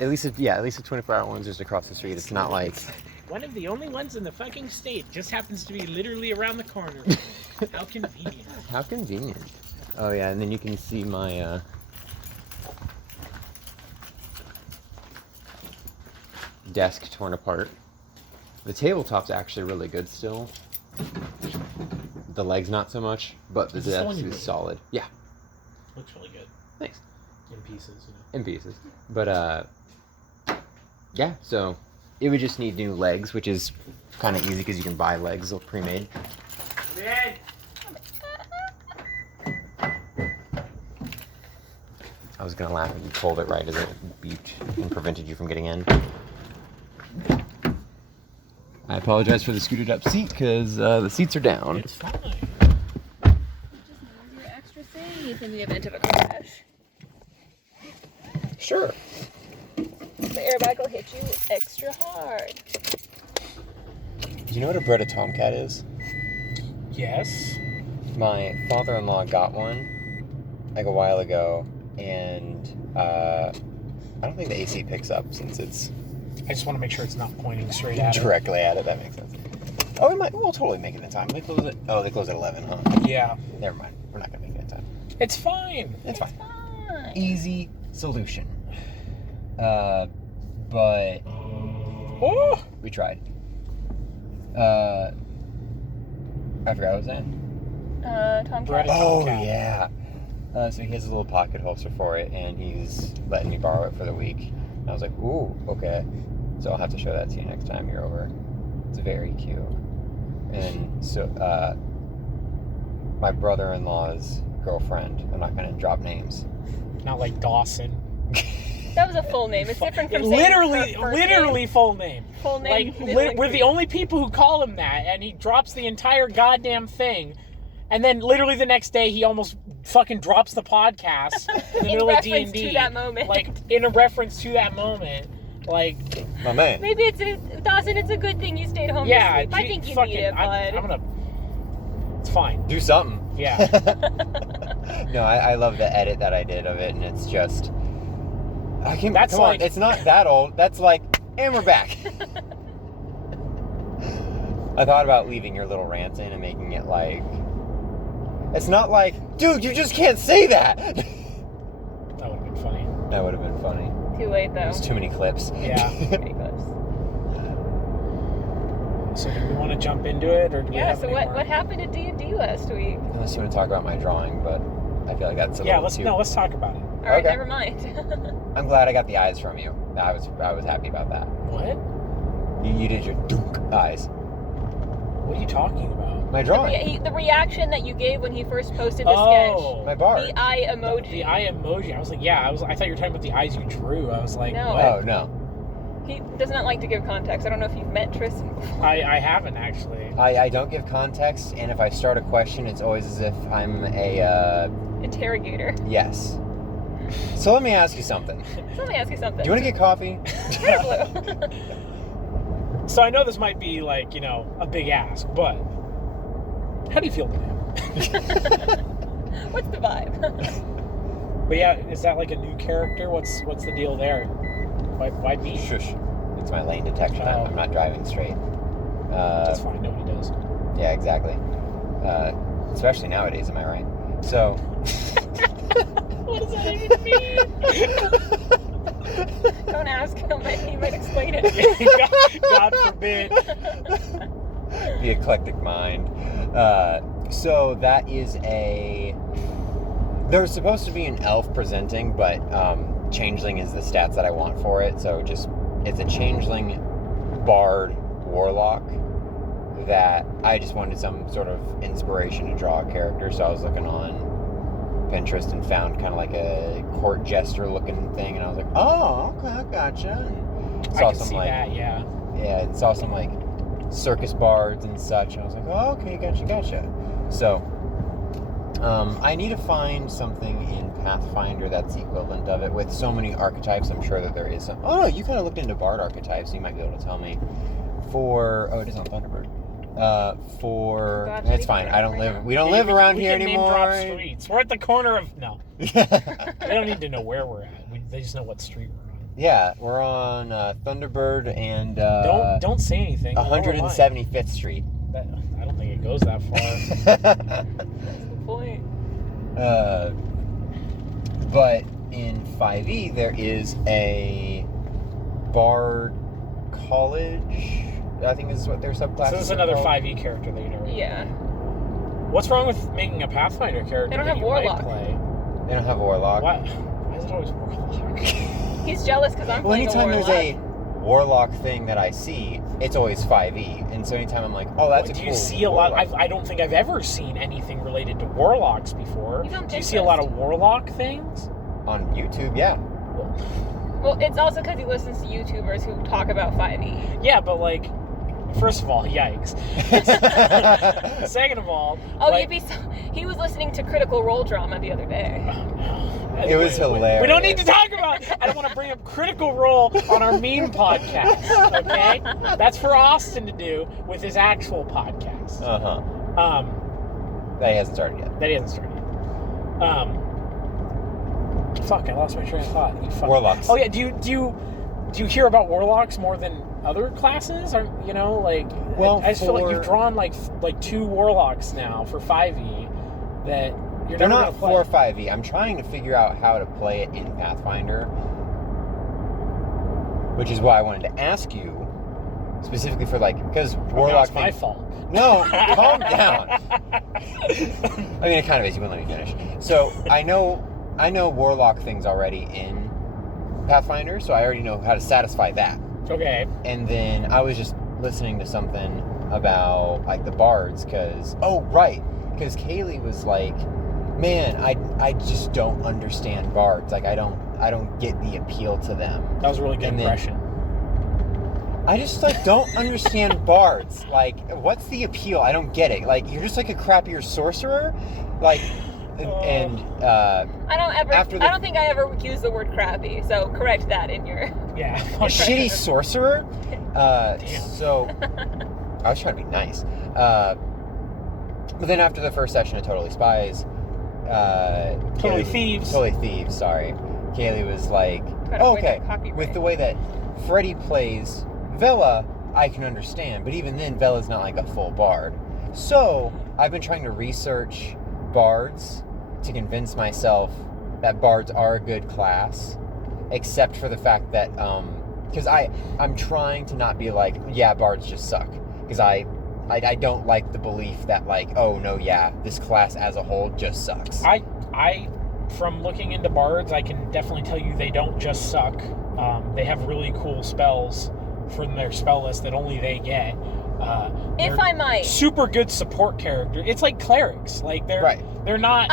At least the 24-hour one's just across the street. It's not like... One of the only ones in the fucking state. Just happens to be literally around the corner. How convenient. How convenient. Oh yeah, and then you can see my desk torn apart. The tabletop's actually really good still. The legs not so much, but the desk is solid. Yeah. Looks really good. Thanks. In pieces, you know. In pieces. But yeah, so it would just need new legs, which is kind of easy because you can buy legs pre-made. Man. I was gonna laugh when you pulled it right as it beeped and prevented you from getting in. I apologize for the scooted up seat because the seats are down. It's fine. It just means you're extra safe in the event of a crash. Sure. The airbag will hit you extra hard. Do you know what a Breda Tomcat is? Yes. My father-in-law got one like a while ago, and I don't think the AC picks up since it's I just want to make sure it's not pointing straight at it. directly at it. That makes sense. Oh, we'll totally make it in time. They close at 11, huh? Yeah. Never mind. We're not gonna make it in time. It's fine. It's fine. Fine. Easy solution. But Oh! we tried. I forgot what I was saying. Tomcat. Breda Oh, Tomcat. yeah. So he has a little pocket holster for it, and he's letting me borrow it for the week. And I was like, ooh, okay. So I'll have to show that to you next time you're over. It's very cute. And so, my brother-in-law's girlfriend, I'm not going to drop names. Not like Dawson. That was a full name. It's different from Literally, saying first literally name. full name. Full name. Like, we're the only people who call him that, and he drops the entire goddamn thing. And then literally the next day, he almost fucking drops the podcast in the middle of D&D. In reference to that moment. Like, in a reference to that moment. Like, My man. Maybe Dawson, it's a good thing you stayed home yeah. this week. I think you fucking, need it, bud. I'm gonna... It's fine. Do something. Yeah. No, I love the edit that I did of it, and it's just... That's come like- on, it's not that old. That's like, and we're back. I thought about leaving your little rants in and making it like... It's not like, dude, you just can't say that! That would have been funny. That would have been funny. Too late, though. There's too many clips. Yeah. Pretty close. So do we want to jump into it, or do we Yeah, have so any more? what happened at D&D last week? Unless you want to talk about my drawing, but I feel like that's a Yeah, little too... let's talk about it. All right, Okay. never mind. I'm glad I got the eyes from you. I was happy about that. What? You did your dunk eyes. What are you talking about? My drawing. The reaction that you gave when he first posted the sketch. My bar. The eye emoji. The eye emoji. I was like, yeah. I thought you were talking about the eyes you drew. I was like, No. what? Oh, no. He does not like to give context. I don't know if you've met Tristan before. I haven't actually. I don't give context, and if I start a question, it's always as if I'm a, Interrogator. yes. So let me ask you something. So let me ask you something. Do you want to get coffee? Blue. So I know this might be like, a big ask, but how do you feel today? What's the vibe? But yeah, is that like a new character? What's the deal there? Why me? Shush. It's my lane detection. Oh. I'm not driving straight. That's fine. Nobody does. Yeah, exactly. Especially nowadays, am I right? So... What does that even mean? Don't ask him. He might explain it. God forbid. The eclectic mind. So that is a... There was supposed to be an elf presenting, but changeling is the stats that I want for it. So it's a changeling bard warlock that I just wanted some sort of inspiration to draw a character. So I was looking on Pinterest and found kind of like a court jester looking thing, and I was like, oh, okay, I gotcha. And I can see that, yeah. Yeah, and saw some like circus bards and such. And I was like, oh, okay, gotcha. So, I need to find something in Pathfinder that's the equivalent of it. With so many archetypes, I'm sure that there is some. Oh, no, you kind of looked into bard archetypes, so you might be able to tell me. It is on Thunderbird. It's fine. We don't live around here anymore. We can name drop streets. We're at the corner of, no. They don't need to know where we're at. They just know what street we're on. Yeah, we're on Thunderbird and Don't say anything. 175th Street. I don't think it goes that far. That's the point. But in 5e, there is a Bard College, I think is what their subclass is. So this is another 5e character that you never. Yeah. What's wrong with making a Pathfinder character? They don't that have you might Warlock. Play? They don't have a Warlock. Why is it always Warlock? He's jealous because I'm Well, playing a anytime warlock. there's a Warlock thing that I see, it's always 5e. And so anytime I'm like, oh, that's a Do cool you see a lot? Warlock. I don't think I've ever seen anything related to Warlocks before. He's on Do you see a lot Pinterest. of Warlock things? On YouTube, yeah. Well, it's also because he listens to YouTubers who talk about 5e. Yeah, but like, first of all, yikes. Second of all, Oh, like, you'd be so... He was listening to Critical Role Drama the other day. It was hilarious. We don't need to talk about. I don't want to bring up Critical Role on our meme podcast. Okay, that's for Austin to do with his actual podcast. That he hasn't started yet. That he hasn't started yet. Fuck, I lost my train of thought. You fuck. Warlocks. Oh yeah, do you hear about Warlocks more than other classes? Or like, Well, I just feel like for- you've drawn like 2 Warlocks now for 5e that you're They're never not gonna play. 4 5e. I'm trying to figure out how to play it in Pathfinder, which is why I wanted to ask you specifically for because Warlock. It's my fault. No, calm down. I mean, it kind of is. You wouldn't let me finish. So I know Warlock things already in Pathfinder, so I already know how to satisfy that. Okay. And then I was just listening to something about the bards because Kaylee was like, man, I just don't understand bards. I don't get the appeal to them. That was a really good And then- impression. I just don't understand bards. What's the appeal? I don't get it. You're just a crappier sorcerer, and I don't think I ever used the word crappy, so correct that in your... Yeah. a shitty sorcerer. Damn. So I was trying to be nice. But then after the first session of Totally Spies, Totally Thieves. Totally Thieves. Sorry, Kaylee was like, Try to oh, avoid okay, that copyright. with the way that Freddy plays Vela, I can understand. But even then, Vela's not a full bard. So I've been trying to research bards to convince myself that bards are a good class, except for the fact that because I'm trying to not be yeah, bards just suck, because I don't like the belief that oh no, yeah, this class as a whole just sucks. I from looking into bards, I can definitely tell you they don't just suck. They have really cool spells from their spell list that only they get. If They're I might. super good support character. It's like clerics. They're not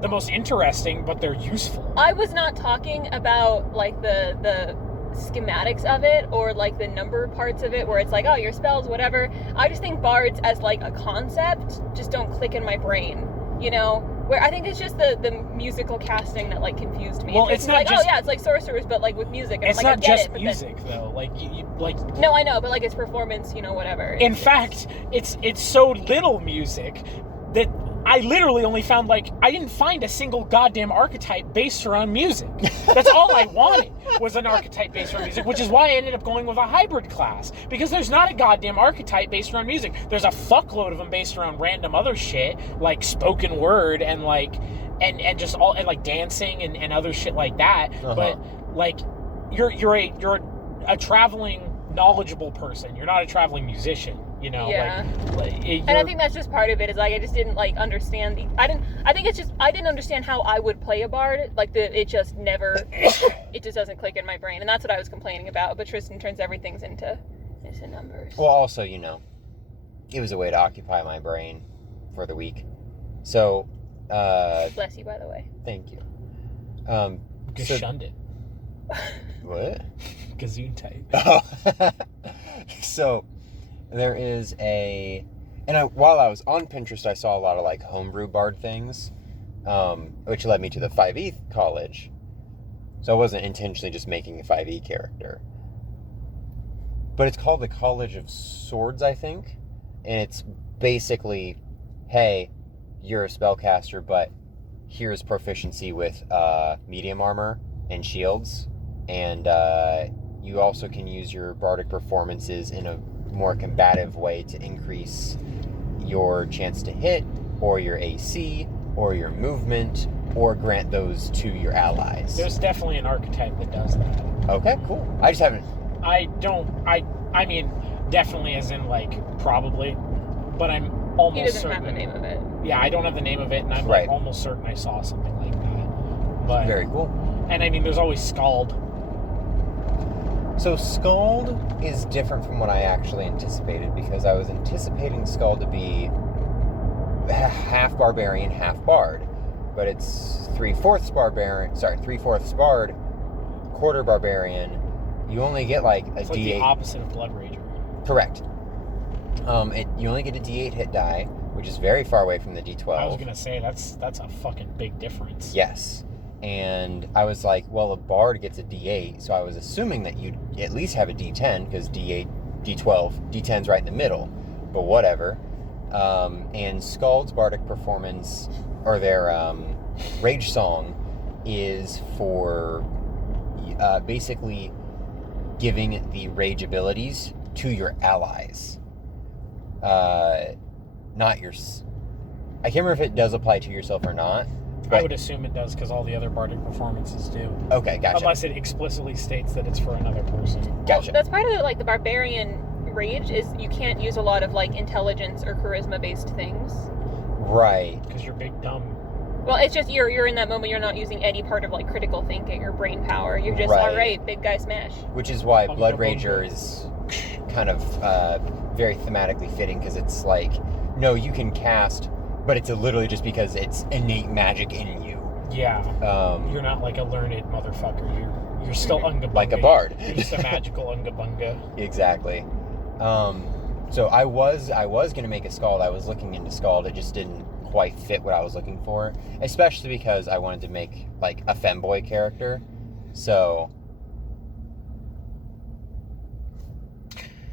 the most interesting, but they're useful. I was not talking about the schematics of it or the number parts of it where it's oh, your spells, whatever. I just think bards as a concept just don't click in my brain, where I think it's just the musical casting that confused me. Well, it's not just- oh yeah, it's sorcerers but with music, and It's I'm not I get just it, but music though. no, I know, but it's performance, whatever. In fact, it's so little music that I literally only found I didn't find a single goddamn archetype based around music. That's all I wanted was an archetype based around music, which is why I ended up going with a hybrid class, because there's not a goddamn archetype based around music. There's a fuckload of them based around random other shit like spoken word and and just all and dancing and other shit like that. Uh-huh. But you're a traveling knowledgeable person. You're not a traveling musician. Yeah. And I think that's just part of it is I just didn't understand I didn't understand how I would play a bard. It just never it just doesn't click in my brain, and that's what I was complaining about. But Tristan turns everything into numbers. Well, also, it was a way to occupy my brain for the week. So, Bless you, by the way. thank you. Just shunned it. What? Gazoon type. Oh. So, there is while I was on Pinterest, I saw a lot of homebrew bard things, which led me to the 5e college. So I wasn't intentionally just making a 5e character. But it's called the College of Swords, I think. And it's basically, hey, you're a spellcaster, but here's proficiency with medium armor and shields. And you also can use your bardic performances in a more combative way to increase your chance to hit, or your AC, or your movement, or grant those to your allies. There's definitely an archetype that does that. Okay, cool. I just haven't... I mean, definitely as in, like, probably, but I'm almost He doesn't certain. have the name of it. Yeah, I don't have the name of it, and I'm Right. like, almost certain I saw something like that. But, Very cool. and I mean, there's always Scald. So Scald is different from what I actually anticipated, because I was anticipating Scald to be half barbarian, half bard. But it's 3/4 bard, quarter barbarian. You only get like a It's like D8. the opposite of Blood Rager. Correct. You only get a D8 hit die, which is very far away from the D12. I was gonna say that's a fucking big difference. Yes. And I was like, well, a bard gets a D8, so I was assuming that you'd at least have a D10, because D8, D12, D10's right in the middle. But whatever. And Scald's bardic performance, or their rage song, is for basically giving the rage abilities to your allies. Not your... I can't remember if it does apply to yourself or not. I would assume it does, because all the other bardic performances do. Okay, gotcha. Unless it explicitly states that it's for another person. Gotcha. Well, that's part of the barbarian rage is you can't use a lot of like intelligence or charisma based things. Right. Because you're big dumb. Well, it's just you're in that moment. You're not using any part of like critical thinking or brain power. You're just Right. all right, big guy smash. Which is why Bunga Blood bunga. Rager is kind of very thematically fitting, because it's like, no, you can cast, but it's literally just because it's innate magic in you. Yeah. You're Um, not like a learned motherfucker. You're still Unga Bunga. Like a bard. You're just a magical Unga Bunga. exactly. So I was going to make a Scald. I was looking into Scald. It just didn't quite fit what I was looking for, especially because I wanted to make like a femboy character. So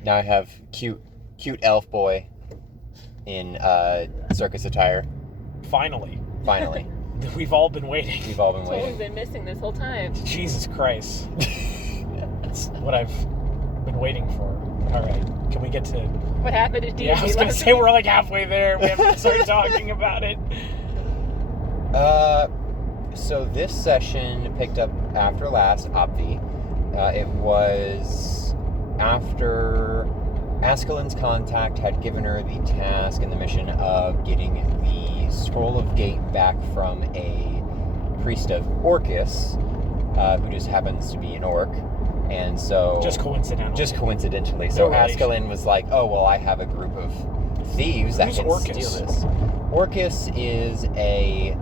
now I have cute elf boy in circus attire. Finally. Finally. We've all been waiting. We've all been That's what we've waiting. been missing this whole time. Jesus Christ. That's what I've been waiting for. All right. Can we get to... What happened to D&D? Yeah, I was going to last say week? we're like halfway there. We haven't started talking about it. So this session picked up after last, Obvi. It was after Askelin's contact had given her the task and the mission of getting the Scroll of Gate back from a priest of Orcus, who just happens to be an orc. And so... Just coincidentally. So No relation. Askelin was like, oh, well, I have a group of thieves that Who's can Orcus? steal this. Orcus is I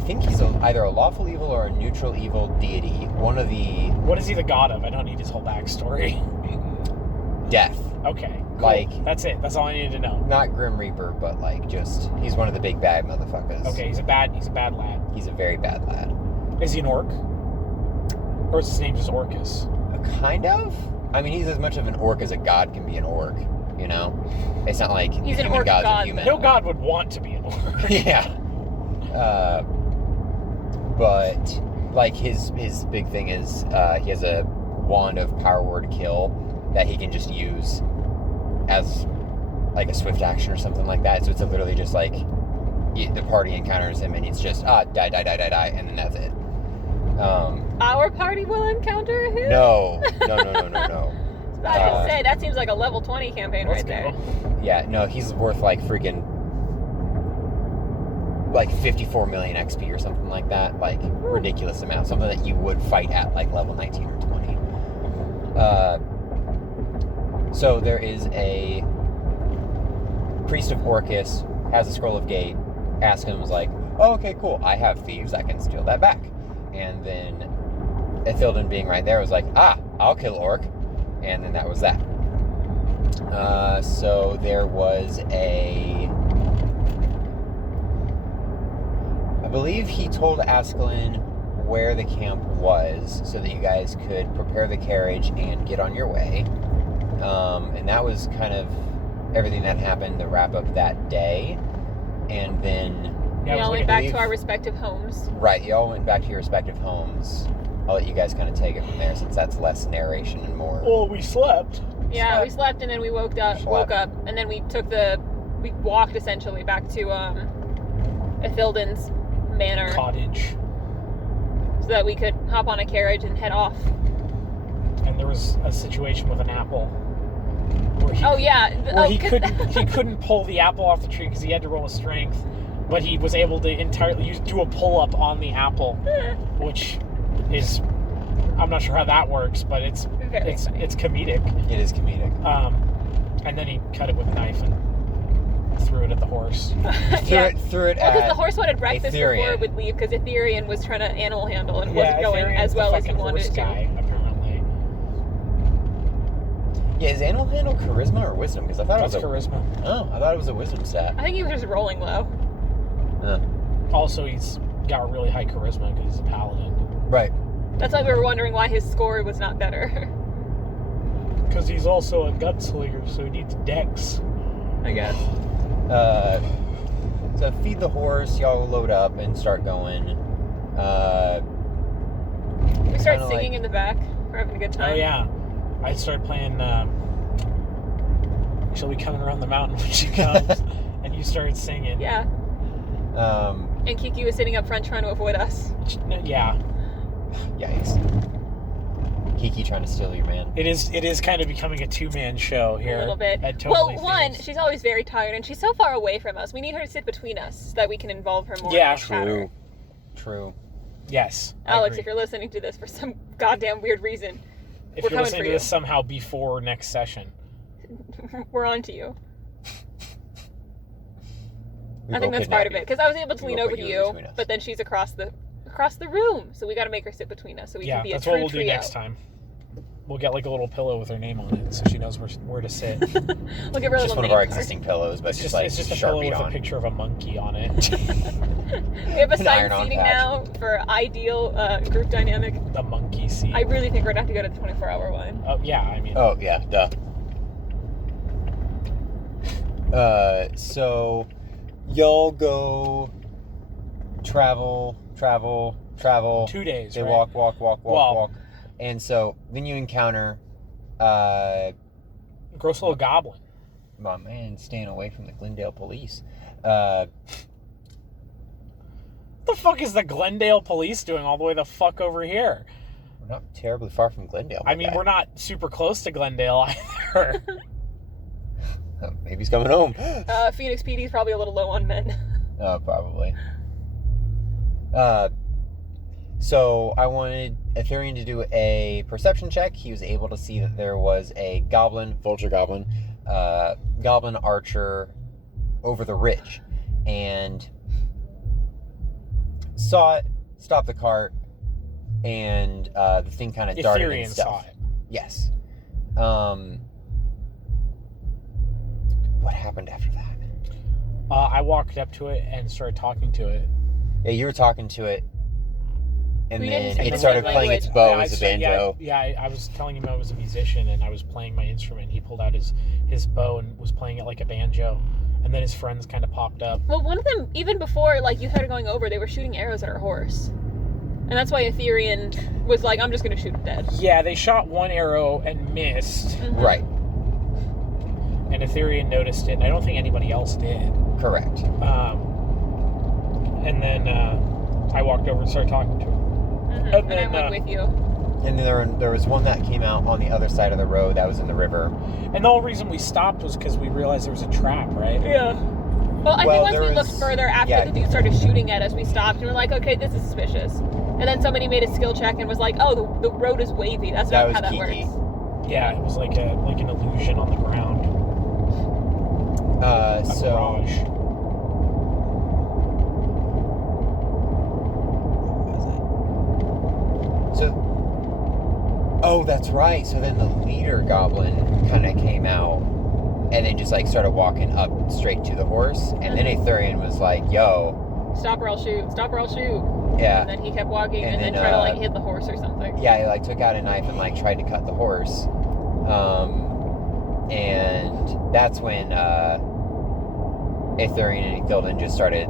think he's either a lawful evil or a neutral evil deity. One of the... What is he the god of? I don't need his whole backstory. Death. Okay. Cool. Like- That's it. That's all I needed to know. Not Grim Reaper, but like just... He's one of the big bad motherfuckers. Okay, he's a bad lad. He's a very bad lad. Is he an orc? Or is his name just Orcus? Kind of? I mean, he's as much of an orc as a god can be an orc, you know? It's not like He's an human orc gods god, are human. No god would want to be an orc. Yeah. But like his big thing is he has a wand of power word kill that he can just use as like a swift action or something like that. So it's literally just like the party encounters him and it's just die, and then that's it. Our party will encounter him? No. I was about to say, that seems like a level 20 campaign Let's right there. go. Yeah, no, he's worth like freaking like 54 million XP or something like that. Like ridiculous amount. Something that you would fight at like level 19 or 20. So there is a priest of Orcus, has a scroll of gate. Askin was like, oh, okay, cool. I have thieves. I can steal that back. And then Ithilden being right there was like, I'll kill Orc. And then that was that. So there was I believe he told Askelin where the camp was so that you guys could prepare the carriage and get on your way. And that was kind of everything that happened to wrap up that day. And then... Yeah, We I was all like, went back believe- to our respective homes. Right, you all went back to your respective homes. I'll let you guys kind of take it from there, since that's less narration and more. Well, we slept. Yeah, we slept and then we woke up, and then we walked essentially back to Ithilden's manor Cottage. so that we could hop on a carriage and head off. And there was a situation with an apple. Where he couldn't pull the apple off the tree because he had to roll a strength, but he was able to do a pull up on the apple, which is, I'm not sure how that works, but it's comedic. It is comedic. And then he cut it with a knife and threw it at the horse. Threw it because the horse wanted breakfast Etherian. before it would leave, because Etherian was trying to animal handle and Yeah, wasn't going Etherian's as well the as he fucking wanted horse it to. guy, apparently. Yeah, is animal handle charisma or wisdom? Because I thought That's it was charisma. Oh, I thought it was a wisdom stat. I think he was just rolling low. Also, he's got really high charisma because he's a paladin. Right. That's why we were wondering why his score was not better. Because he's also a gunslinger, so he needs dex. I guess. So feed the horse, y'all load up and start going. We started Kinda singing like- in the back. We're having a good time. Oh, yeah. I started playing, She'll Be Coming Around the Mountain When She Comes, and you started singing. Yeah. And Kiki was sitting up front trying to avoid us. Yeah. Yikes. Kiki trying to steal your man. It is kind of becoming a two-man show here. A little bit. At Totally Well, one, Thieves. she's always very tired, and she's so far away from us. We need her to sit between us so that we can involve her more Yeah, in the chatter. True. Yes. I Alex, agree. if you're listening to this for some goddamn weird reason, If we're you're coming listening for to you. this somehow before next session. We're on to you. We I think will that's part of kidnap it, because I was able to We lean will over put to you in you, between us. but then she's across the room, so we got to make her sit between us so we Yeah, can be a that's true what we'll trio. do next time. We'll get like a little pillow with her name on it, so she knows where to sit. We'll give her a Just little one of name our card. existing pillows, but It's just just a pillow Sharpie with a on. picture of a monkey on it. We have An assigned iron-on seating patch. now for ideal group dynamic. The monkey seat. I really think we're going to have to go to the 24-hour one. Oh yeah, I mean. Oh yeah, duh. So y'all go travel. 2 days. They right? walk. And so then you encounter Gross little goblin. my man staying away from the Glendale police. What the fuck is the Glendale police doing all the way the fuck over here? We're not terribly far from Glendale. I mean, we're not super close to Glendale either. Maybe he's coming home. Phoenix PD is probably a little low on men. Oh, probably. So I wanted Etherian to do a perception check. He was able to see that there was a vulture goblin archer over the ridge, and saw it, stopped the cart, and the thing kind of darted in Etherian stealth. saw it. Yes. What happened after that? I walked up to it and started talking to it. Yeah, you were talking to it, and We then didn't speak it the started same playing language. its bow Yeah, as a said- banjo. I was telling him I was a musician and I was playing my instrument. He pulled out his bow and was playing it like a banjo. And then his friends kind of popped up. Well, one of them, even before like you started going over, they were shooting arrows at our horse. And that's why Etherian was like, I'm just going to shoot it dead. Yeah, they shot one arrow and missed. Mhm. Right. And Etherian noticed it. And I don't think anybody else did. Correct. And then I walked over and started talking to him. Mhm. And And then, I went with you. And there was one that came out on the other side of the road that was in the river. And the whole reason we stopped was because we realized there was a trap, right? Yeah. Well, I Well, think once there we was- looked further after yeah. the dude started shooting at us, we stopped and we're like, okay, this is suspicious. And then somebody made a skill check and was like, oh, the road is wavy. That's That not was how that Kiki. works. Yeah, it was like an illusion on the ground. A So mirage. oh, that's right. So then the leader goblin kind of came out and then just like started walking up straight to the horse. And then Etherian was like, yo, Stop or I'll shoot. Stop or I'll shoot. yeah. And then he kept walking And and then then, tried to like hit the horse or something. Yeah, he like took out a knife and like tried to cut the horse. And that's when Etherian and Ethilden just started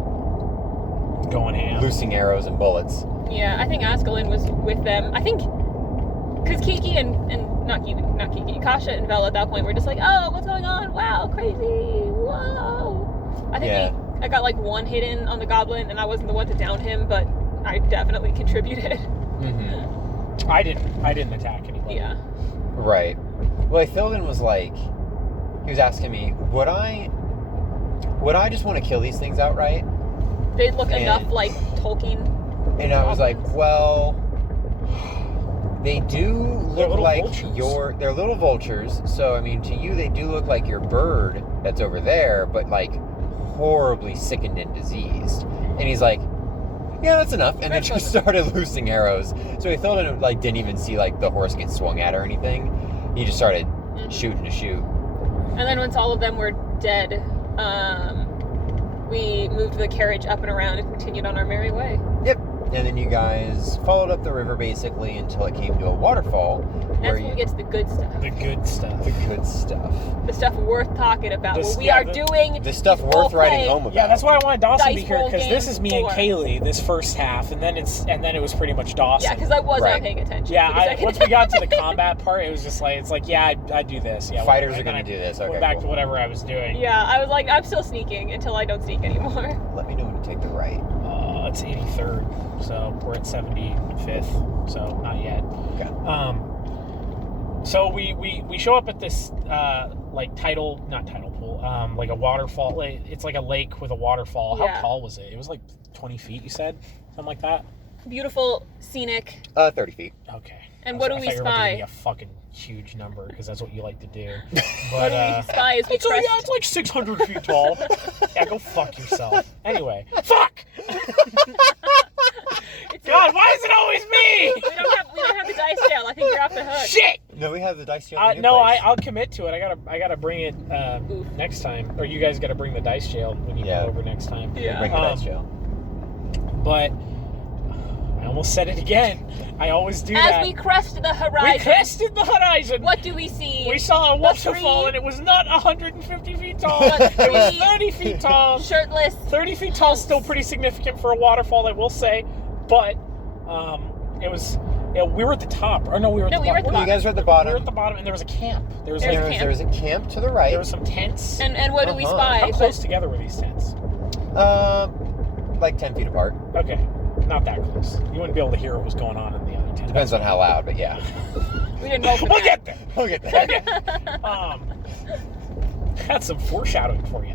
Going ham. loosing arrows and bullets. Yeah, I think Askelin was with them. I think because Kiki and not Kiki, Kasha and Vel at that point were just like, oh, what's going on? Wow, crazy, whoa. I think I got like one hit in on the goblin, and I wasn't the one to down him, but I definitely contributed. Mm-hmm. I didn't attack anybody. Yeah. Right. Well, Thilden was like, he was asking me, would I just want to kill these things outright? They look enough like Tolkien. And I was like, well, they do look like vultures. they're little vultures. So, I mean, to you, they do look like your bird that's over there, but like horribly sickened and diseased. And he's like, yeah, that's enough. And then just started loosing arrows. So he thought it like didn't even see like the horse get swung at or anything. He just started shooting to shoot. And then once all of them were dead, we moved the carriage up and around and continued on our merry way. Yep. And then you guys followed up the river basically until it came to a waterfall. That's when we get to the good stuff. The good stuff. The good stuff. The stuff worth talking about. What we yeah, are doing. The stuff worth writing home about. Yeah, that's why I wanted Dawson to be Dice here, roll because this is me game and Kaylee this first half, and then it was pretty much Dawson. Yeah, because I was Right. not paying attention. Yeah, once we got to the combat part, it was just like, it's like, yeah, I do this. Yeah, Fighters whatever. are going to do this. Okay, Went back cool. to whatever I was doing. Yeah, I was like, I'm still sneaking until I don't sneak anymore. Let me know when to take the right. It's 83rd, so we're at 75th, so not yet. Okay. So we show up at this like not tidal pool, like a waterfall. It's like a lake with a waterfall. Yeah. How tall was it? It was like 20 feet, you said? Something like that? Beautiful, scenic. 30 feet. Okay. And what do I we thought you were about to spy? give me a fucking huge number, because that's what you like to do. What But do we spy as we it's like, crest? yeah, it's like 600 feet tall. Yeah, go fuck yourself. Anyway, fuck! God, why is it always me? We don't have the dice jail. I think you're off the hook. Shit! No, we have the dice jail. No, I'll commit to it. I gotta bring it next time, or you guys gotta bring the dice jail when you come over next time. Yeah. Bring the dice jail. But I almost said it again. I always do that. As we crest the horizon. We crested the horizon. What do we see? We saw a waterfall, three- and it was not 150 feet tall. But It was three 30 feet tall. Shirtless. 30 feet tall is still pretty significant for a waterfall, I will say. But we were at the top. Or no, we were at the we were at bottom. the You guys were at the We were bottom. at the bottom, and there was a camp. There was There was a camp to the right. there was some tents. And what do we spy? How close together were these tents? Like 10 feet apart. Okay, not that close. You wouldn't be able to hear what was going on in the other tent. Depends on how loud, but yeah. We didn't roll for We'll that. get there. We'll get there. That's some foreshadowing for you.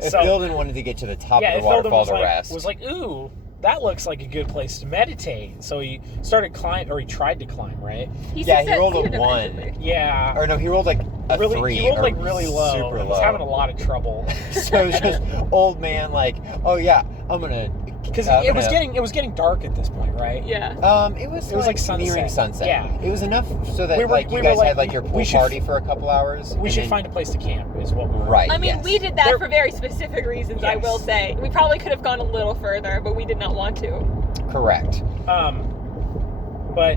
If so- Gildan wanted to get to the top Yeah, of the Philden waterfall was to like, rest. was like, ooh, that looks like a good place to meditate. So he started climbing, or he tried to climb, right? He Yeah, he rolled a succeeded 1. eventually. Yeah. Or no, he rolled like a 3. He rolled or like really low. Super and was low. having a lot of trouble. So it was just old man like, oh yeah, I'm gonna. Because it was getting dark at this point, right? Yeah. It was like sunset. nearing sunset. Yeah. It was enough so that We were you guys had like we- your we pool should- party for a couple hours. We and should then- find a place to camp, is what we were. Right. I mean, yes. we did that There- for very specific reasons, I Yes. will say. We probably could have gone a little further, but we did not want to. Correct. But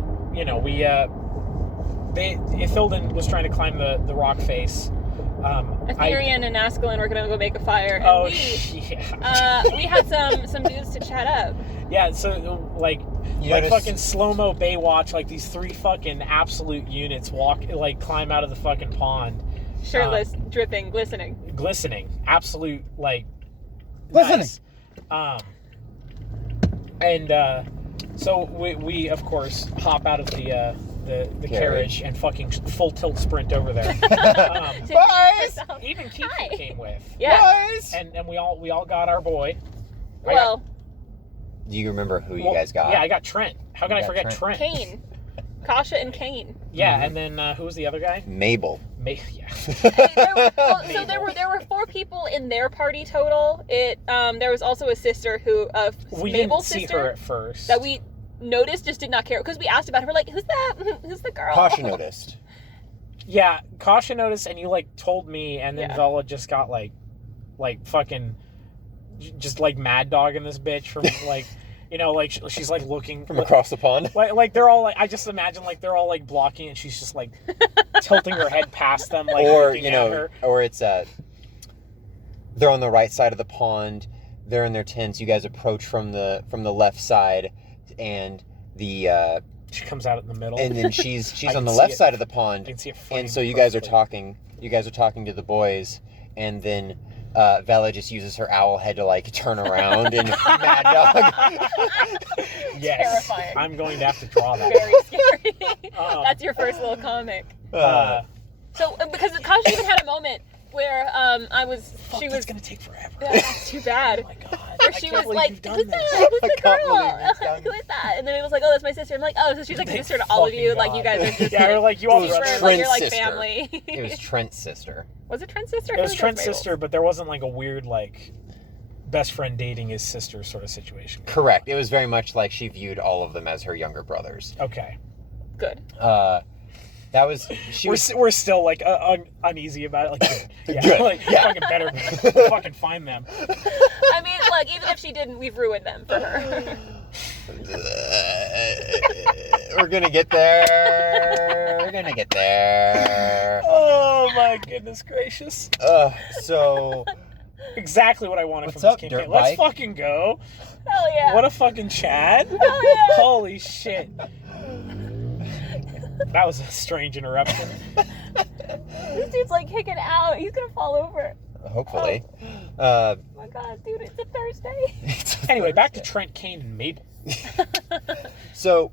Ithilden was trying to climb the rock face. Ethereum and Askelin were gonna go make a fire, and we had some dudes to chat up. Yeah, so like noticed- fucking slow-mo Baywatch, like these 3 fucking absolute units climb out of the fucking pond. Shirtless, dripping, glistening. Glistening. Absolute, like, Glistening. nice. So we of course hop out of the carriage and fucking full tilt sprint over there. Guys! Even Keith Hi. came with. Yeah. Guys! And we all got our boy. Well, Do you remember who you guys got? Yeah, I got Trent. How can You I got forget Trent. Trent? Kane. Kasha and Kane. Yeah, and then who was the other guy? Mabel. Yeah. So there were 4 people in their party total. There was also a sister We Mabel's didn't see sister her at first. that we noticed, just did not care because we asked about her. We're like, who's that? Who's the girl? Kasha noticed. Yeah, Kasha noticed, and you told me, and then Yeah. Vela just got like fucking, just like mad dogging this bitch from she's like looking From across the pond. like they're all I just imagine they're all blocking, and she's just tilting her head past them, Or, looking at her. or it's they're on the right side of the pond. they're in their tents. You guys approach from the left side, and the She comes out in the middle. and then she's I on can the see left it. side of the I pond. can see it And so framed you guys are perfectly. talking. You guys are talking to the boys, and then Vela just uses her owl head to like turn around and Mad Dog. Yes. Terrifying. I'm going to have to draw that. Very scary. Oh. That's your first little comic. So, Because Kasha even had a moment where she was that's gonna take forever. Yeah, that's too bad. Oh my god. Where I she can't was believe like, you've who's done that? this. Who's I the can't girl? believe you've done Who is that? And then it was like, oh, that's my sister. I'm like, oh, so she's like a sister to all of you. Like, you guys are just Yeah, we're like, you all super, brothers. like, you're like Trent's sister. family. It was Trent's sister. Was it Trent's sister? It was Who Trent's Mabel's? sister, but there wasn't like a weird like best friend dating his sister sort of situation. Correct. It was very much like she viewed all of them as her younger brothers. Okay. Good. That was We're still like uneasy about it. Like, good. Yeah, Good. like Yeah. fucking better fucking find them. I mean, look, even if she didn't, we've ruined them for her. We're gonna get there. We're gonna get there. Oh my goodness gracious! So Exactly what I wanted What's from this up, campaign. dirt Let's bike? fucking go! Hell yeah. What a fucking Chad! Hell yeah. Holy shit! That was a strange interruption. This dude's like kicking out. He's gonna fall over. hopefully. Oh my god, dude, it's a Thursday. Anyway, back to Trent, Kane, and Mabel. So,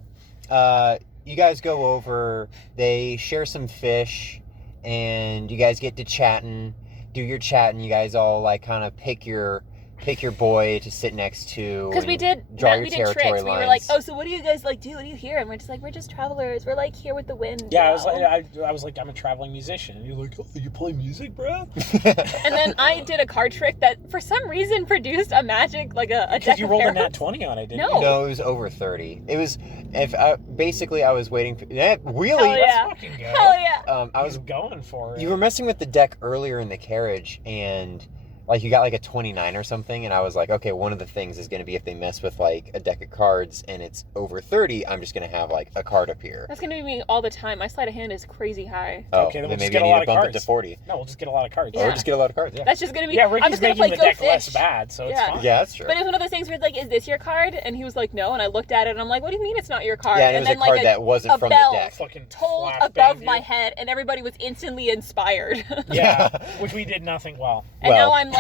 you guys go over. They share some fish, and you guys get to chatting. Do your chatting. You guys all like kind of pick your boy to sit next to. Because we did, draw Matt, your we did territory tricks. We were lines. like, oh, so what do you guys like do? What do you hear? And we're just like, we're just travelers. We're like here with the wind. Yeah, you know? I was like, I'm a traveling musician. And you're like, oh, you play music, bro? And then I did a card trick that for some reason produced a magic, like a Because deck you of rolled a arrows. nat 20 on it, didn't No. you? No, it was over 30. It was basically I was waiting for really. Hell yeah. Let's fucking go. Hell yeah. I was He's going for it. You were messing with the deck earlier in the carriage, and like you got like a 29 or something, and I was like, okay, one of the things is going to be if they mess with like a deck of cards and it's over 30, I'm just going to have like a card appear. That's gonna be me all the time. My sleight of hand is crazy high. Oh, Okay, then we'll then just maybe get I a need lot to of bump it cards. to 40. No, we'll just get a lot of cards. Or just get a lot of cards, yeah. That's just gonna be. Yeah, I'm Ricky's just gonna making play the deck Go less Fish. bad, so it's Yeah. fine. Yeah, that's true. But it was one of those things where it's like, is this your card? And he was like, no. And I looked at it and I'm like, what do you mean it's not your card? Yeah, and it was then a card like that wasn't a from bell the deck. Fucking told flashbang above you. my head, and everybody was instantly inspired. Yeah, which we did nothing well. And Well. now I'm like,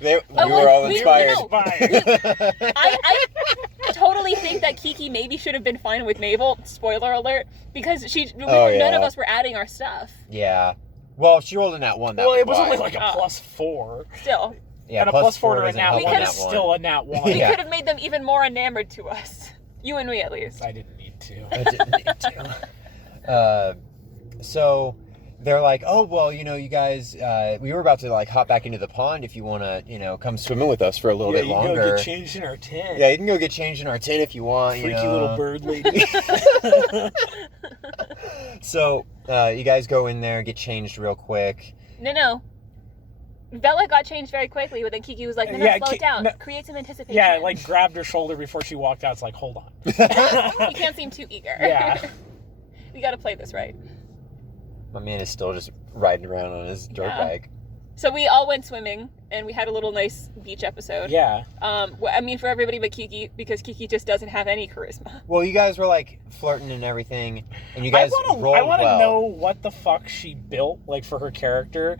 We Oh, were all we- inspired. no. Inspired. I totally think that Kiki maybe should have been fine with Mabel. Spoiler alert, because none of us were adding our stuff. Yeah. Well, she rolled in that one. That Well, it was why. only like a Oh. +4. Still, yeah, and a +4 to a doesn't nat help 1 on is that one. still a nat 1. we Yeah. could have made them even more enamored to us. You and me, at least. I didn't need to. I didn't need to. So they're like, oh, well, you guys, we were about to like hop back into the pond if you want to, come swimming with us for a little Yeah, bit you can longer. go get changed in our tent. Yeah, you can go get changed in our tent if you want. Freaky little bird lady. So you guys go in there, get changed real quick. No. Bella got changed very quickly, but then Kiki was like, no, Yeah, slow it down. no. Create some anticipation. Yeah, like grabbed her shoulder before she walked out. It's like, hold on. You can't seem too eager. Yeah. We gotta play this right. My man is still just riding around on his dirt Yeah. bike. So we all went swimming, and we had a little nice beach episode. Yeah. I mean, for everybody but Kiki, because Kiki just doesn't have any charisma. Well, you guys were like flirting and everything, and you guys rolled I want to well. know what the fuck she built, like, for her character,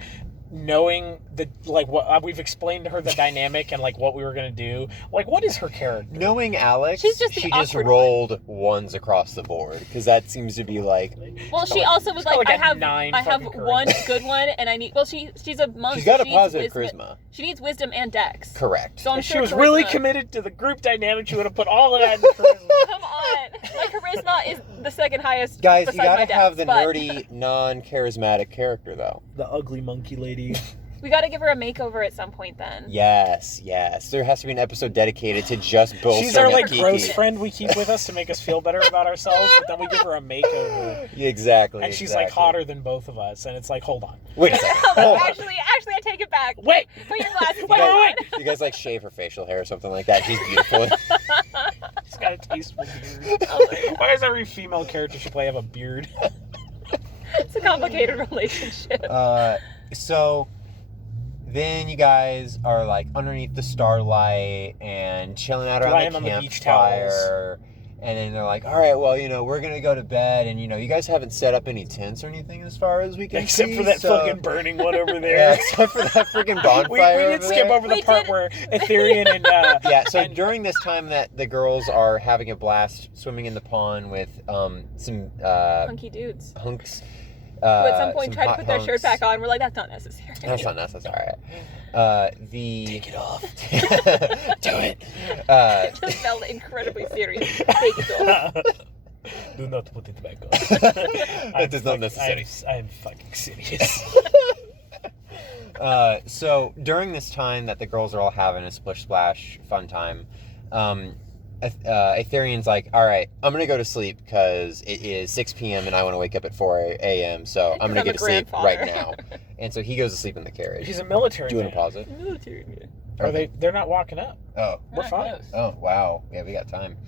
knowing the, like, what we've explained to her the dynamic and, like, what we were going to do. Like, what is her character? Knowing Alex, She's just the she just awkward rolled ones across the board because that seems to be like Well, she also was she's got like, like a I have 9 one fucking good one, and I need. Well, she's a monk. she's got so a she needs positive wisdom. charisma. She needs wisdom and dex. Correct. So I'm If sure she was charisma- really committed to the group dynamic, she would have put all of that in charisma. Come on, my charisma is the second highest. Guys, you besides my gotta have dex, the but nerdy, non-charismatic character though. The ugly monkey lady. We got to give her a makeover at some point. Then. Yes. There has to be an episode dedicated to just bolstering She's our, up like, Kiki. gross friend we keep with us to make us feel better about ourselves, but then we give her a makeover. Yeah, exactly. And she's, like, hotter than both of us, and it's like, hold on. Wait a second. Hold on. actually, I take it back. Wait! Put your glasses You back guys, on. you guys like shave her facial hair or something like that. She's beautiful. She's got a tasteful beard. Oh my God. Why does every female character she play have a beard? It's a complicated relationship. So then you guys are like underneath the starlight and chilling out around Lying the on the beach towels. campfire. And then they're like, all right, well, we're going to go to bed. And, you guys haven't set up any tents or anything as far as we can Except see. for that so... fucking burning one over Yeah, there. except for that freaking bonfire we did over skip there. over the part where Ethereum and... Yeah, so during this time that the girls are having a blast swimming in the pond with some... Hunky dudes. hunks. Who at some point some tried to hot put their shirt hunks. back on. We're like, that's not necessary. That's not necessary. Take it off. Do it. It just felt incredibly serious. Take it off. Do not put it back on. It is not necessary. I'm fucking serious. So during this time that the girls are all having a splish splash fun time, Aetherian's like, all right, I'm going to go to sleep because it is 6 p.m. and I want to wake up at 4 a.m. So I'm going to get to sleep right now. And so he goes to sleep in the carriage. He's a military Do you want man. to pause it? Military man. Are they're not walking up. Oh. We're fine. Oh, wow. Yeah, we got time.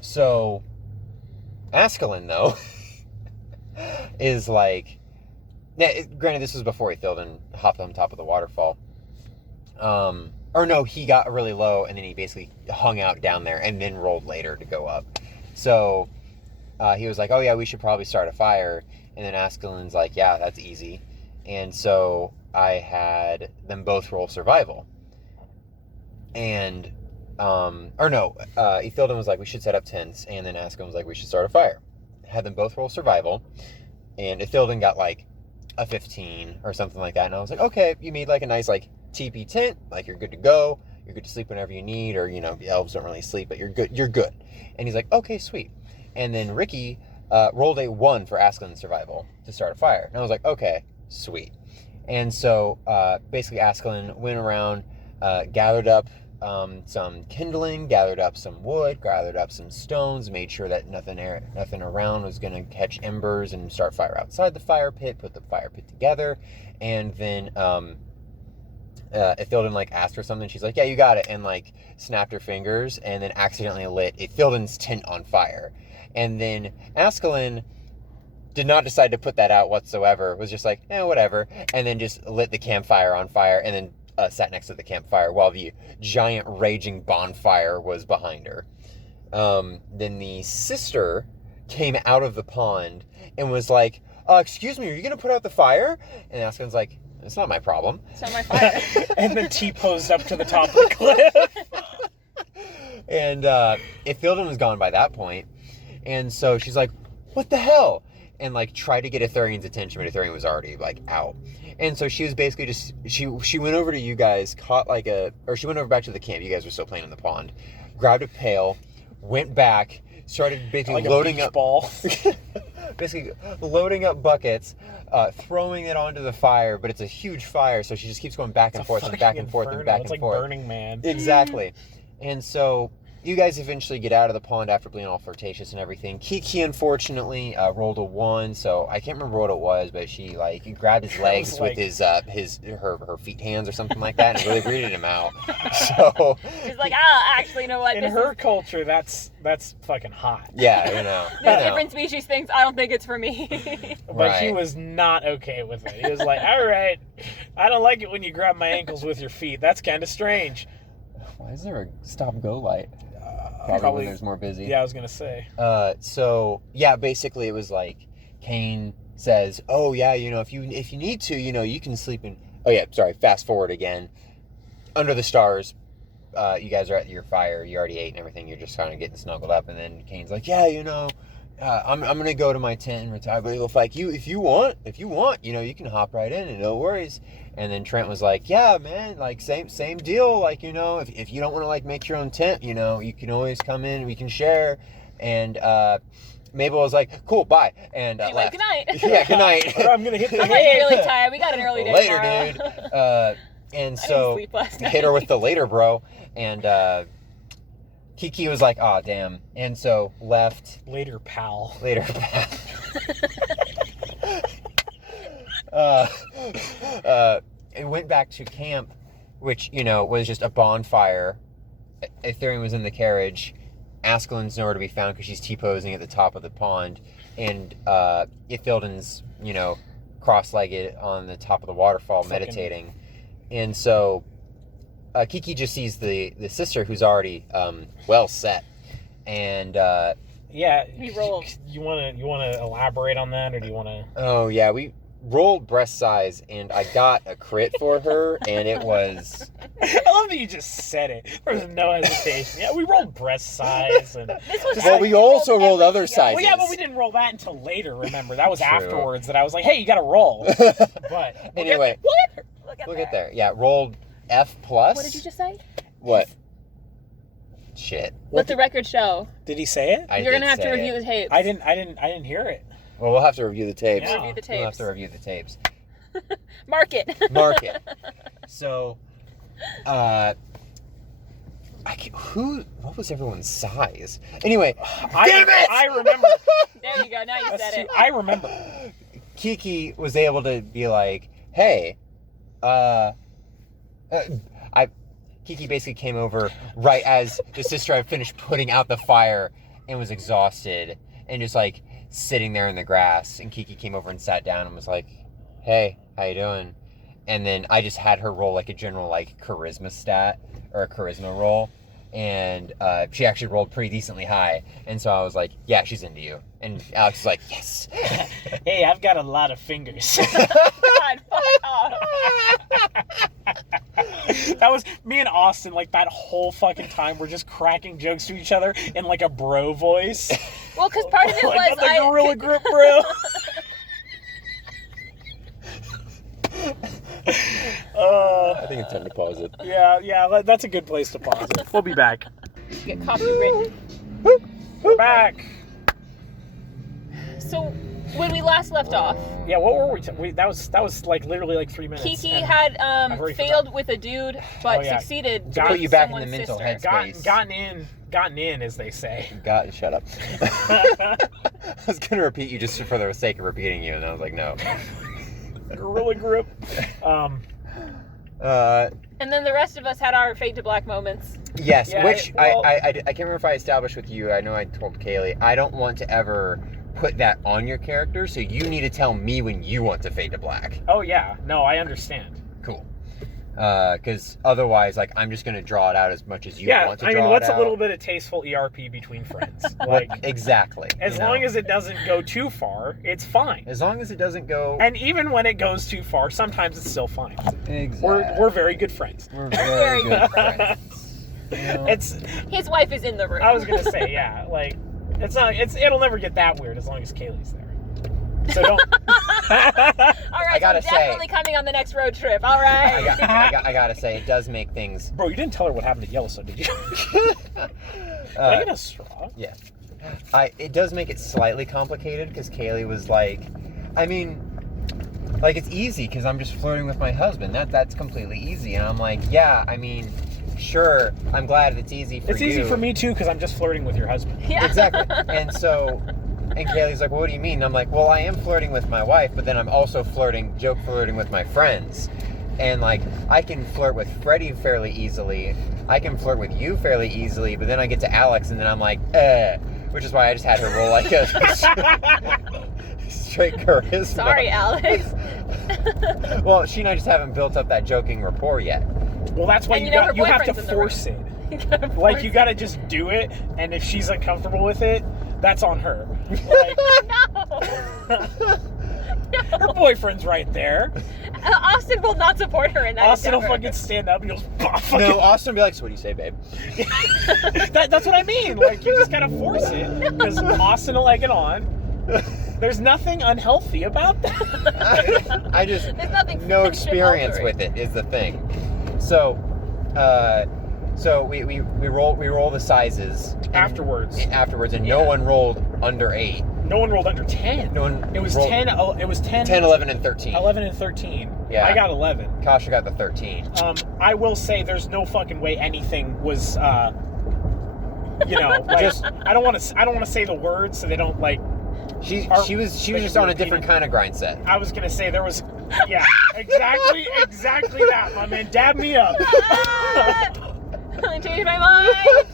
So Askelin, though, is like... Granted, this was before Ithilden hopped on top of the waterfall. Or no, he got really low, and then he basically hung out down there and then rolled later to go up. So he was like, oh yeah, we should probably start a fire. And then Askelin's like, yeah, that's easy. And so I had them both roll survival. And, Ithilden was like, we should set up tents. And then Askelin was like, we should start a fire. Had them both roll survival. And Ithilden got like a 15 or something like that. And I was like, okay, you made like a nice like teepee tent, like you're good to go, you're good to sleep whenever you need, or the elves don't really sleep, but you're good. And he's like, okay, sweet. And then Ricky rolled a 1 for Askelin's survival to start a fire, and I was like, okay, sweet. And so basically Askelin went around, gathered up some kindling, gathered up some wood, gathered up some stones, made sure that nothing around was going to catch embers and start fire outside the fire pit, put the fire pit together, and then Ithilden like asked her something. She's like, yeah, you got it, and like snapped her fingers and then accidentally lit Ithilden's tent on fire. And then Askelin did not decide to put that out whatsoever, was just like, whatever, and then just lit the campfire on fire, and then sat next to the campfire while the giant raging bonfire was behind her. Then the sister came out of the pond and was like, excuse me, are you gonna put out the fire? And Askelin's like, it's not my problem. It's not my fire. And then T-posed up to the top of the cliff. And Ithilden was gone by that point. And so she's like, what the hell? And like tried to get Itherian's attention, but Itherian was already like out. And so she was basically just, she went over to you guys, she went over back to the camp. You guys were still playing in the pond. Grabbed a pail, went back, started basically like loading a beach up ball. basically loading up buckets, throwing it onto the fire, but it's a huge fire, so she just keeps going back and forth and back and forth and back and forth. It's like Burning Man. Exactly. And so you guys eventually get out of the pond after being all flirtatious and everything. Kiki, unfortunately, rolled a 1, so I can't remember what it was, but she like grabbed his legs with her feet hands or something like that, and really weirded him out. So She's like, actually, you know what? In her culture, that's fucking hot. Yeah, There's different species things. I don't think it's for me. But he was not okay with it. He was like, all right, I don't like it when you grab my ankles with your feet. That's kind of strange. Why is there a stop-go light? Probably when there's more busy. Yeah, I was going to say. So, yeah, basically it was like, Kane says, oh, yeah, if you need to, you can sleep in... Oh, yeah, sorry, fast forward again. Under the stars, you guys are at your fire, you already ate and everything, you're just kind of getting snuggled up, and then Kane's like, yeah, I'm going to go to my tent and retire, but if you want, you can hop right in and no worries. And then Trent was like, yeah, man, like same deal. Like, if you don't want to like make your own tent, you can always come in and we can share. And Mabel was like, cool, bye. And Anyway, left. good night. Yeah, good night. I'm going to hit the I'm like really tired. We got an early day Later, tomorrow. dude. And I so didn't sleep last night. hit her with the later, bro. And Kiki was like, oh, damn. And so left. Later, pal. It went back to camp, which, was just a bonfire. Itherian was in the carriage. Askelin's nowhere to be found because she's T-posing at the top of the pond. And Ithilden's, cross-legged on the top of the waterfall meditating. And so Kiki just sees the sister who's already well set. And yeah, We rolled. You want to elaborate on that, or do you want to? oh yeah, we rolled breast size, and I got a crit for her, and it was. I love that you just said it. There was no hesitation. Yeah, we rolled breast size, and This was Well, we also rolled other sizes. well, yeah, but we didn't roll that until later. Remember, that was True. afterwards that I was like, "Hey, you got to roll." But Anyway, we'll get there. Yeah, rolled F plus. What did you just say? What? Shit. Let the record show. did he say it? You're gonna have to review the tapes. I didn't hear it. Well, we'll have to review the tapes. Yeah. Review the We'll have tapes. to review the tapes. Mark it. Mark it. So, what was everyone's size? Anyway, damn it! I remember. There you go. Now you That's said it. I remember. Kiki was able to be like, hey, Kiki basically came over right as the sister had finished putting out the fire and was exhausted and just like sitting there in the grass. And Kiki came over and sat down and was like, hey, how you doing? And then I just had her roll like a general like charisma stat or a charisma roll. And she actually rolled pretty decently high. And so I was like, yeah, she's into you. And Alex was like, yes. Hey, I've got a lot of fingers. God, fuck off. That was me and Austin, like that whole fucking time we're just cracking jokes to each other in like a bro voice. Well, because part of it Like was the gorilla grip, bro. I think it's time to pause it. Yeah, that's a good place to pause it. We'll be back. get copywritten. We're back. So when we last left off, Yeah, what were we? That was like literally like 3 minutes. Kiki and had already failed with a dude, but Oh, yeah. succeeded Got- with Put you back in the someone's mental sister. headspace. gotten in, as they say. Shut up. I was going to repeat you just for the sake of repeating you, and I was like, no. Gorilla grip. And then the rest of us had our fade to black moments. Yes, Yeah, which well- I can't remember if I established with you. I know I told Kaylee, I don't want to ever put that on your character, so you need to tell me when you want to fade to black. Oh yeah, no, I understand. Cool. Because otherwise, like, I'm just going to draw it out as much as you want to draw it out. what's a little bit of tasteful ERP between friends? Like, Exactly. as long as it doesn't go too far, it's fine. As long as it doesn't go... And even when it goes too far, sometimes it's still fine. Exactly. We're very good friends. We're Very very good friends. You know? It's His wife is in the room. I was gonna say, yeah, like it'll never get that weird as long as Kaylee's there. So don't. All right, I gotta so I'm definitely coming on the next road trip. All right. I gotta say, it does make things... Bro, you didn't tell her what happened at Yellowstone, did you? Can I get a straw? Yeah. It does make it slightly complicated because Kaylee was like, I mean, like, it's easy because I'm just flirting with my husband. That's completely easy. And I'm like, yeah, I mean, sure, I'm glad it's easy for you. It's easy for me too because I'm just flirting with your husband. Yeah. Exactly. And Kaylee's like, well, what do you mean? And I'm like, well, I am flirting with my wife, but then I'm also flirting with my friends. And, like, I can flirt with Freddie fairly easily. I can flirt with you fairly easily, but then I get to Alex, and then I'm like, which is why I just had her roll like a straight charisma. Sorry, Alex. Well, she and I just haven't built up that joking rapport yet. Well, that's why And you her have to boyfriend's in the force room. it. Like, you gotta just do it, and if she's uncomfortable with it, that's on her. Like, No. her boyfriend's right there. Austin will not support her in that. Austin will endeavor. fucking stand up and he'll fucking. No, Austin will be like, so what do you say, babe? That's what I mean. Like, you just gotta force it because Austin will egg it on. There's nothing unhealthy about that. I just There's nothing no friendship experience altering. with it is the thing. So we roll the sizes Afterwards, and no one rolled under 8. no one rolled under 10. No one It was rolled 10. It was 10. 10, 11, and 13. 11 and 13. Yeah. I got 11. Kasha got the 13. I will say there's no fucking way anything was. Like, Just- I don't want to say the words so they don't like. She was like, just on a repeated- different kind of grind set. I was gonna say there was. Yeah, exactly that. My man, dab me up. I changed my mind.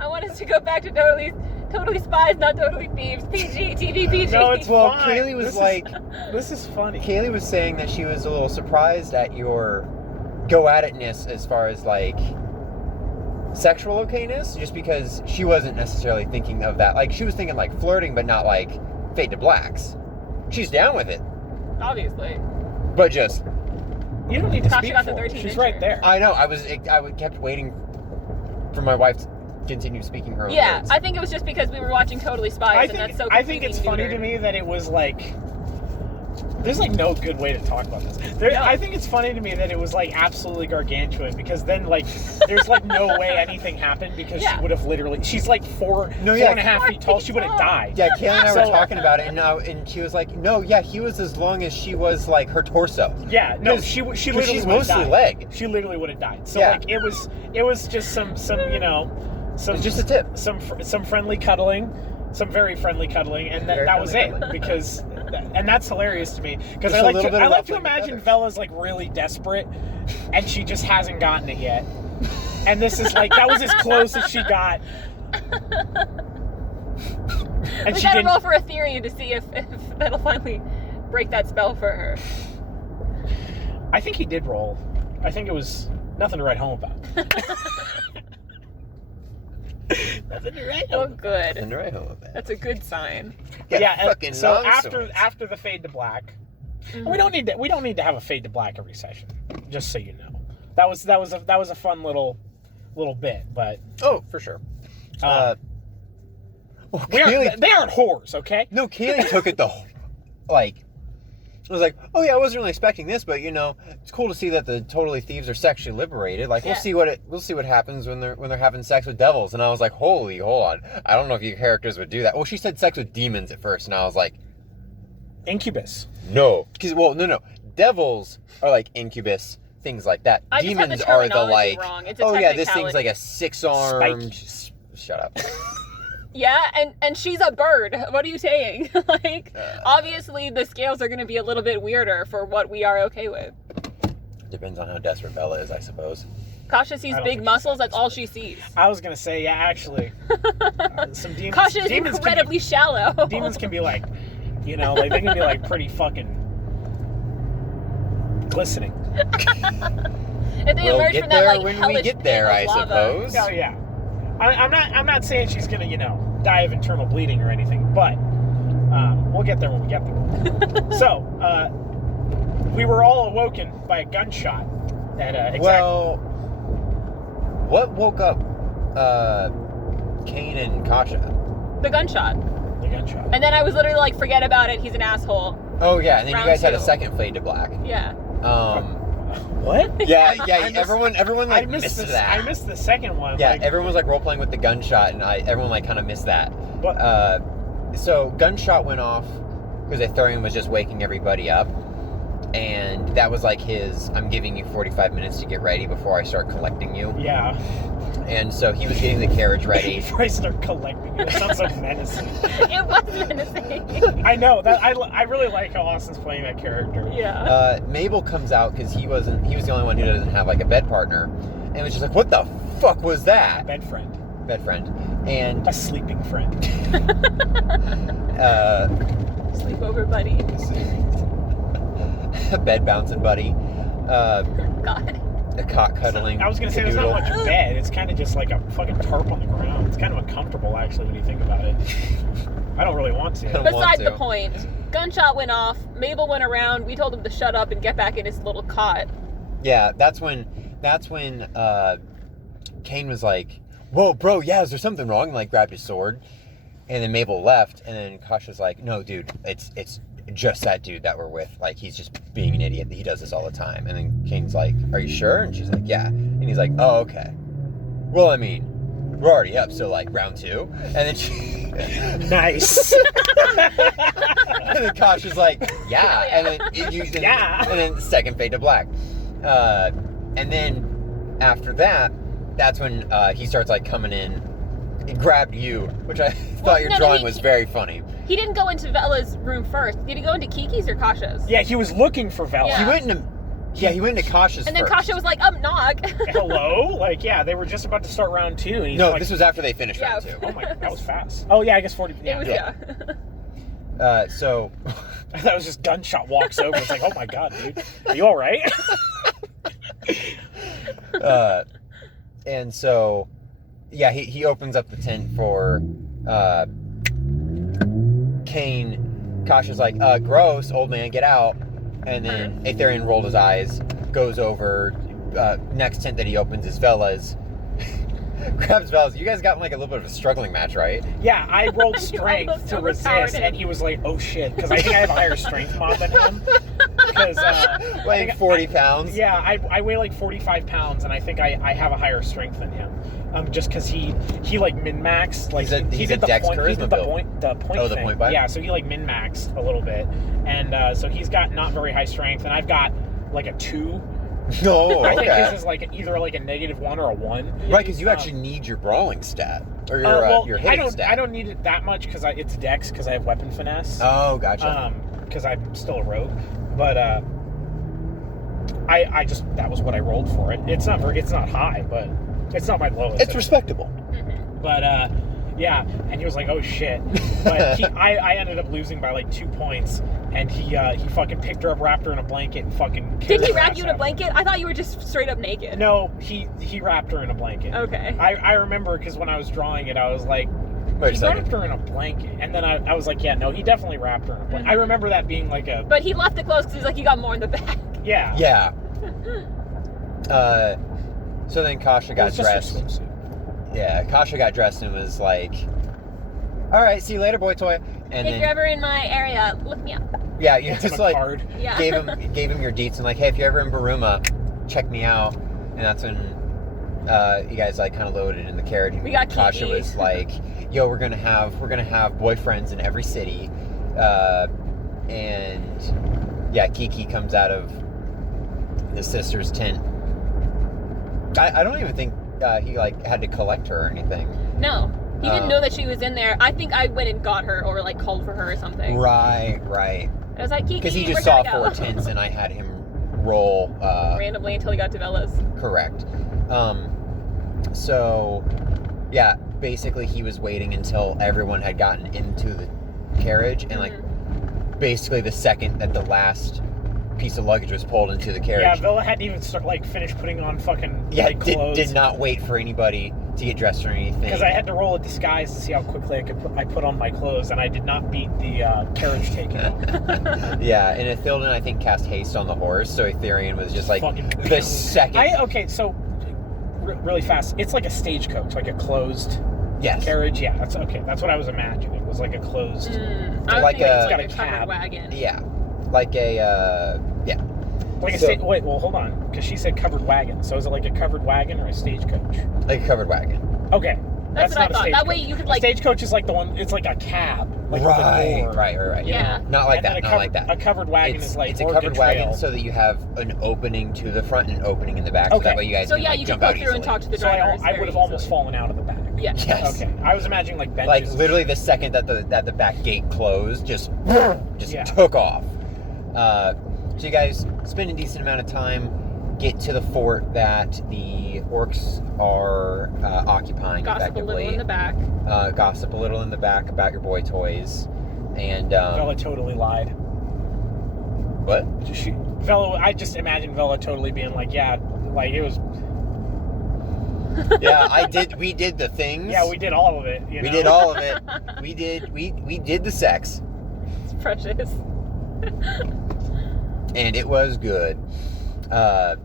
I want us to go back to totally Totally Spies, not Totally Thieves. PG, TV, PG. No, it's Well, fine. Kaylee was This is funny. Kaylee was saying that she was a little surprised at your go-at-itness as far as, like, sexual okayness, just because she wasn't necessarily thinking of that. Like, she was thinking, like, flirting, but not, like, fade to blacks. She's down with it, Obviously. but just... You don't need to Tasha speak got for the her. 13 She's incher. right there. I know, I kept waiting for my wife to continue speaking her own Yeah, words. I think it was just because we were watching Totally Spies, and that's so I think it's funny completely to neutered. me that it was like... There's like no good way to talk about this. No. I think it's funny to me that it was like absolutely gargantuan, because then like there's like no way anything happened, because Yeah. she would have literally... She's like four No, yeah. and a half 4 feet tall. She would have feet tall. died. Yeah, Kaylee and I were So- talking about it, and she was like, no, yeah, he was as long as she was, like, her torso. Yeah, no, 'Cause- she 'cause literally she's would have mostly died. leg. She literally would have died. So Yeah. like it was just some you know, some It's just a tip. some friendly cuddling, some very friendly cuddling, and Very that was it. friendly cuddling. Because and that's hilarious to me, because Just I a like little bit of to ruffling the imagine feathers. Bella's like really desperate, and she just hasn't gotten it yet. And this is like, that was as close as she got. And We she gotta didn't. roll for a theory to see if that'll finally break that spell for her. I think he did roll. I think it was nothing to write home about. Nothing to write Oh, home about. good. And right home with that. That's a good sign. Yeah, and fucking so longswords. after the fade to black, Mm-hmm. we don't need to have a fade to black every session. Just so you know, that was a fun little bit, but Oh, for sure. Well, Kaylee, they aren't whores, okay? no, Kaylee took it like, I was like, oh yeah, I wasn't really expecting this, but you know, it's cool to see that the Totally Thieves are sexually liberated. Like, Yeah. we'll see what happens when they're having sex with devils. And I was like, hold on, I don't know if your characters would do that. Well, she said sex with demons at first, and I was like, Incubus. no, because no, devils are like incubus, things like that. I just had the Demons are the terminology like, wrong. It's a oh yeah, this thing's technicality. like a 6-armed. Shut up. Yeah, and she's a bird. What are you saying? Like, obviously the scales are going to be a little bit weirder for what we are okay with. Depends on how desperate Bella is, I suppose. Kasha sees I don't big think muscles. That's all she sees. I was gonna say, yeah, actually, some demons. Kasha is demons incredibly shallow. Demons can be like, you know, like they can be like pretty fucking glistening. If they We'll emerge get from that there like when we hellish get there, pit I of lava. suppose. Oh yeah, I'm not saying she's gonna, you know, die of internal bleeding or anything, but we'll get there when we get there. So we were all awoken by a gunshot at exactly. Well, what woke up Kane and Kasha? The gunshot. The gunshot. And then I was literally like, forget about it. He's an asshole. Oh yeah, and then Round you guys had a 2. second fade to black. Yeah. What? Yeah, I missed- everyone like I missed missed this. that. I missed the second one. Yeah, like, everyone was like role playing with the gunshot, and everyone like kind of missed that. What? So gunshot went off because Ithurian was just waking everybody up, and that was like his. I'm giving you 45 minutes to get ready before I start collecting you. Yeah. And so he was getting the carriage ready. Before I start collecting you, it sounds so menacing. It was menacing. I know that I really like how Austin's playing that character. Yeah. Mabel comes out because he was the only one who doesn't have like a bed partner, and was just like, what the fuck was that? Bed friend. Bed friend. And A sleeping friend. Sleepover buddy. a bed bouncing buddy. God. A cock cuddling. I was gonna say there's not cadoodle. much bed. It's kind of just like a fucking tarp on the ground. It's kind of uncomfortable actually when you think about it. I don't really want to. I don't want Besides the to. point, gunshot went off. Mabel went around. We told him to shut up and get back in his little cot. Yeah, that's when Kane was like, whoa, bro, yeah, is there something wrong? And like grabbed his sword. And then Mabel left, and then Kasha's like, no, dude, it's just that dude that we're with. Like, he's just being an idiot. He does this all the time. And then Kane's like, are you sure? And she's like, yeah. And he's like, oh, okay. Well, I mean, we're already up, so like round 2. And then she... Nice. And then Kasha's like, yeah. And then Yeah. And then second fade to black. And then after that, that's when he starts like coming in. He grabbed you, which I thought your drawing was very funny. He didn't go into Vella's room first. Did he go into Kiki's or Kasha's? Yeah, he was looking for Vela. Yeah. Yeah, he went into Kasha's And then first. Kasha was like, knock. Hello? Like, yeah, they were just about to start round 2. And he's No, like, this was after they finished round 2. oh my, that was fast. Oh yeah, I guess 40. Yeah, It was, So... that was just gunshot walks over. It's like, oh my god, dude, are you all right? And so, yeah, he opens up the tent for Kane. Kasha's like, gross, old man, get out. And then Aetherian rolled his eyes, goes over. Next tent that he opens is Vela's. Grabs Vela's. You guys got in like a little bit of a struggling match, right? Yeah, I rolled strength almost to overpowered resist, him. and he was like, oh shit, because I think I have a higher strength mod than him. Because Weighing 40 pounds. Yeah, I weigh like 45 pounds, and I think I have a higher strength than him. Just because he like min-maxed, like he He's a did the dex point, he charisma did build. the point Oh, the thing. point buy? Yeah, so he like min-maxed a little bit, and so he's got not very high strength, and I've got like a 2. No, I think his okay. is like either like a -1 or a 1. Right, because you actually need your brawling stat. Or your I hitting don't. stat. I don't need it that much because it's dex because I have weapon finesse. Oh, gotcha. Because I'm still a rogue, but I just that was what I rolled for it. It's not high, but it's not my lowest. It's respectable. But yeah, and he was like, oh shit. But I ended up losing by like 2 points, and he fucking picked her up, wrapped her in a blanket, and fucking. Did he carried her wrap ass you in a out. blanket? I thought you were just straight up naked. No, he wrapped her in a blanket. Okay. I remember because when I was drawing it, I was like, Wait a he second. wrapped her in a blanket. And then I was like, yeah, no, he definitely wrapped her in a blanket. I remember that being like a... But he left it closed because he's like, you got more in the back. Yeah. Yeah. So then Kasha got It's just her dressed. swimsuit. Yeah, Kasha got dressed and was like, all right, see you later, boy toy. And If then, you're ever in my area, look me up. yeah, you It's him just a like card. Yeah. gave him your deets and like, hey, if you're ever in Baruma, check me out. And that's when you guys like kind of loaded in the carriage. And We got Kasha Kiki. was like, yo, we're gonna have boyfriends in every city. And yeah, Kiki comes out of his sister's tent. I don't even think he like had to collect her or anything. No. He didn't know that she was in there. I think I went and got her or like called for her or something. Right. I was like, Kiki, Because he we're just saw gonna go. 4 tents and I had him roll. Randomly until he got to Bella's. Correct. So, yeah, basically he was waiting until everyone had gotten into the carriage, and like basically the second that the last piece of luggage was pulled into the carriage. Yeah, Villa hadn't even finished putting on fucking like, clothes. did not wait for anybody to get dressed or anything. Because I had to roll a disguise to see how quickly I put on my clothes, and I did not beat the carriage taking. Yeah, and Ithildan, I think, cast haste on the horse, so Aetherian was just like Fucking the second. Okay, so really fast. It's like a stagecoach, like a closed Yes. carriage. Yeah, that's okay. That's what I was imagining. It was like a closed. I was Like thinking a- it's got a covered cab. wagon. Yeah, like a yeah. Like a So- wait, well, hold on, because she said covered wagon. So is it like a covered wagon or a stagecoach? Like a covered wagon. Okay, That's what I not a thought. That way stagecoach. you could A like. stagecoach is like the one. It's like a cab. Like with a door. Right. You Yeah. know? Not like And that. then Not like that. A covered wagon it's, is like it's a Oregon covered Trail. wagon so that you have an opening to the front and an opening in the back. So Okay. that way you guys So can yeah, like, you could jump go out through easily. and talk to the So drivers. I would have almost fallen out of the back. Yeah. Yes. Okay, I was imagining like Like benches. literally the second that the back gate closed, just Yeah. took off. So you guys spend a decent amount of time, get to the fort that the orcs are occupying Gossip a effectively. little in the back. Gossip a little in the back about your boy toys, and Vela totally lied. what? I just imagine Vela totally being like, yeah, like it was. Yeah, we did the things. Yeah, we did all of it. You We know? did all of it. We did the sex, It's precious. and it was good. My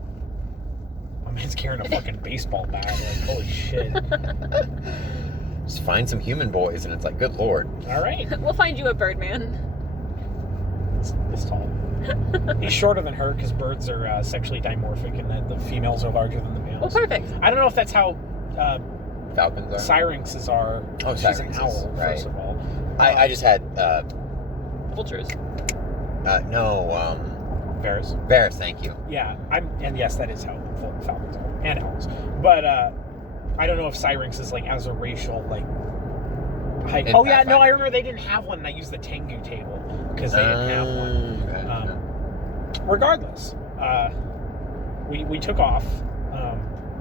man's carrying a fucking baseball bat. Like, holy shit! Just find some human boys, and it's like, good lord. All right, We'll find you a Birdman. this tall. He's shorter than her because birds are sexually dimorphic, and that the females are larger than the males. Well, perfect. I don't know if that's how Falcons are. Syrinxes are. Oh, She's an syrinxes, owl, right. first of all. I just had Vultures. Varys. Varys, thank you. Yeah, and yes, that is how falcons are, and owls. But I don't know if Syrinx is like as a racial like. Height. In Oh yeah, no, Pathfinder. I remember they didn't have one, and I used the Tengu table because they didn't have one. Okay. Regardless, we took off.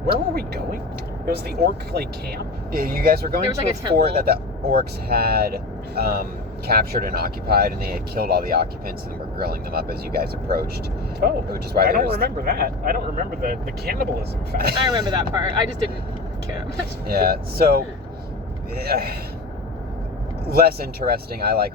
Where were we going? It was the orc like camp. Yeah, you guys were going There was, to like, a a fort temple. that the orcs had captured and occupied, and they had killed all the occupants and were grilling them up as you guys approached. Oh, Which is why I don't there's- remember that. I don't remember the cannibalism fact. I remember that part. I just didn't care much. Yeah, so less interesting. I like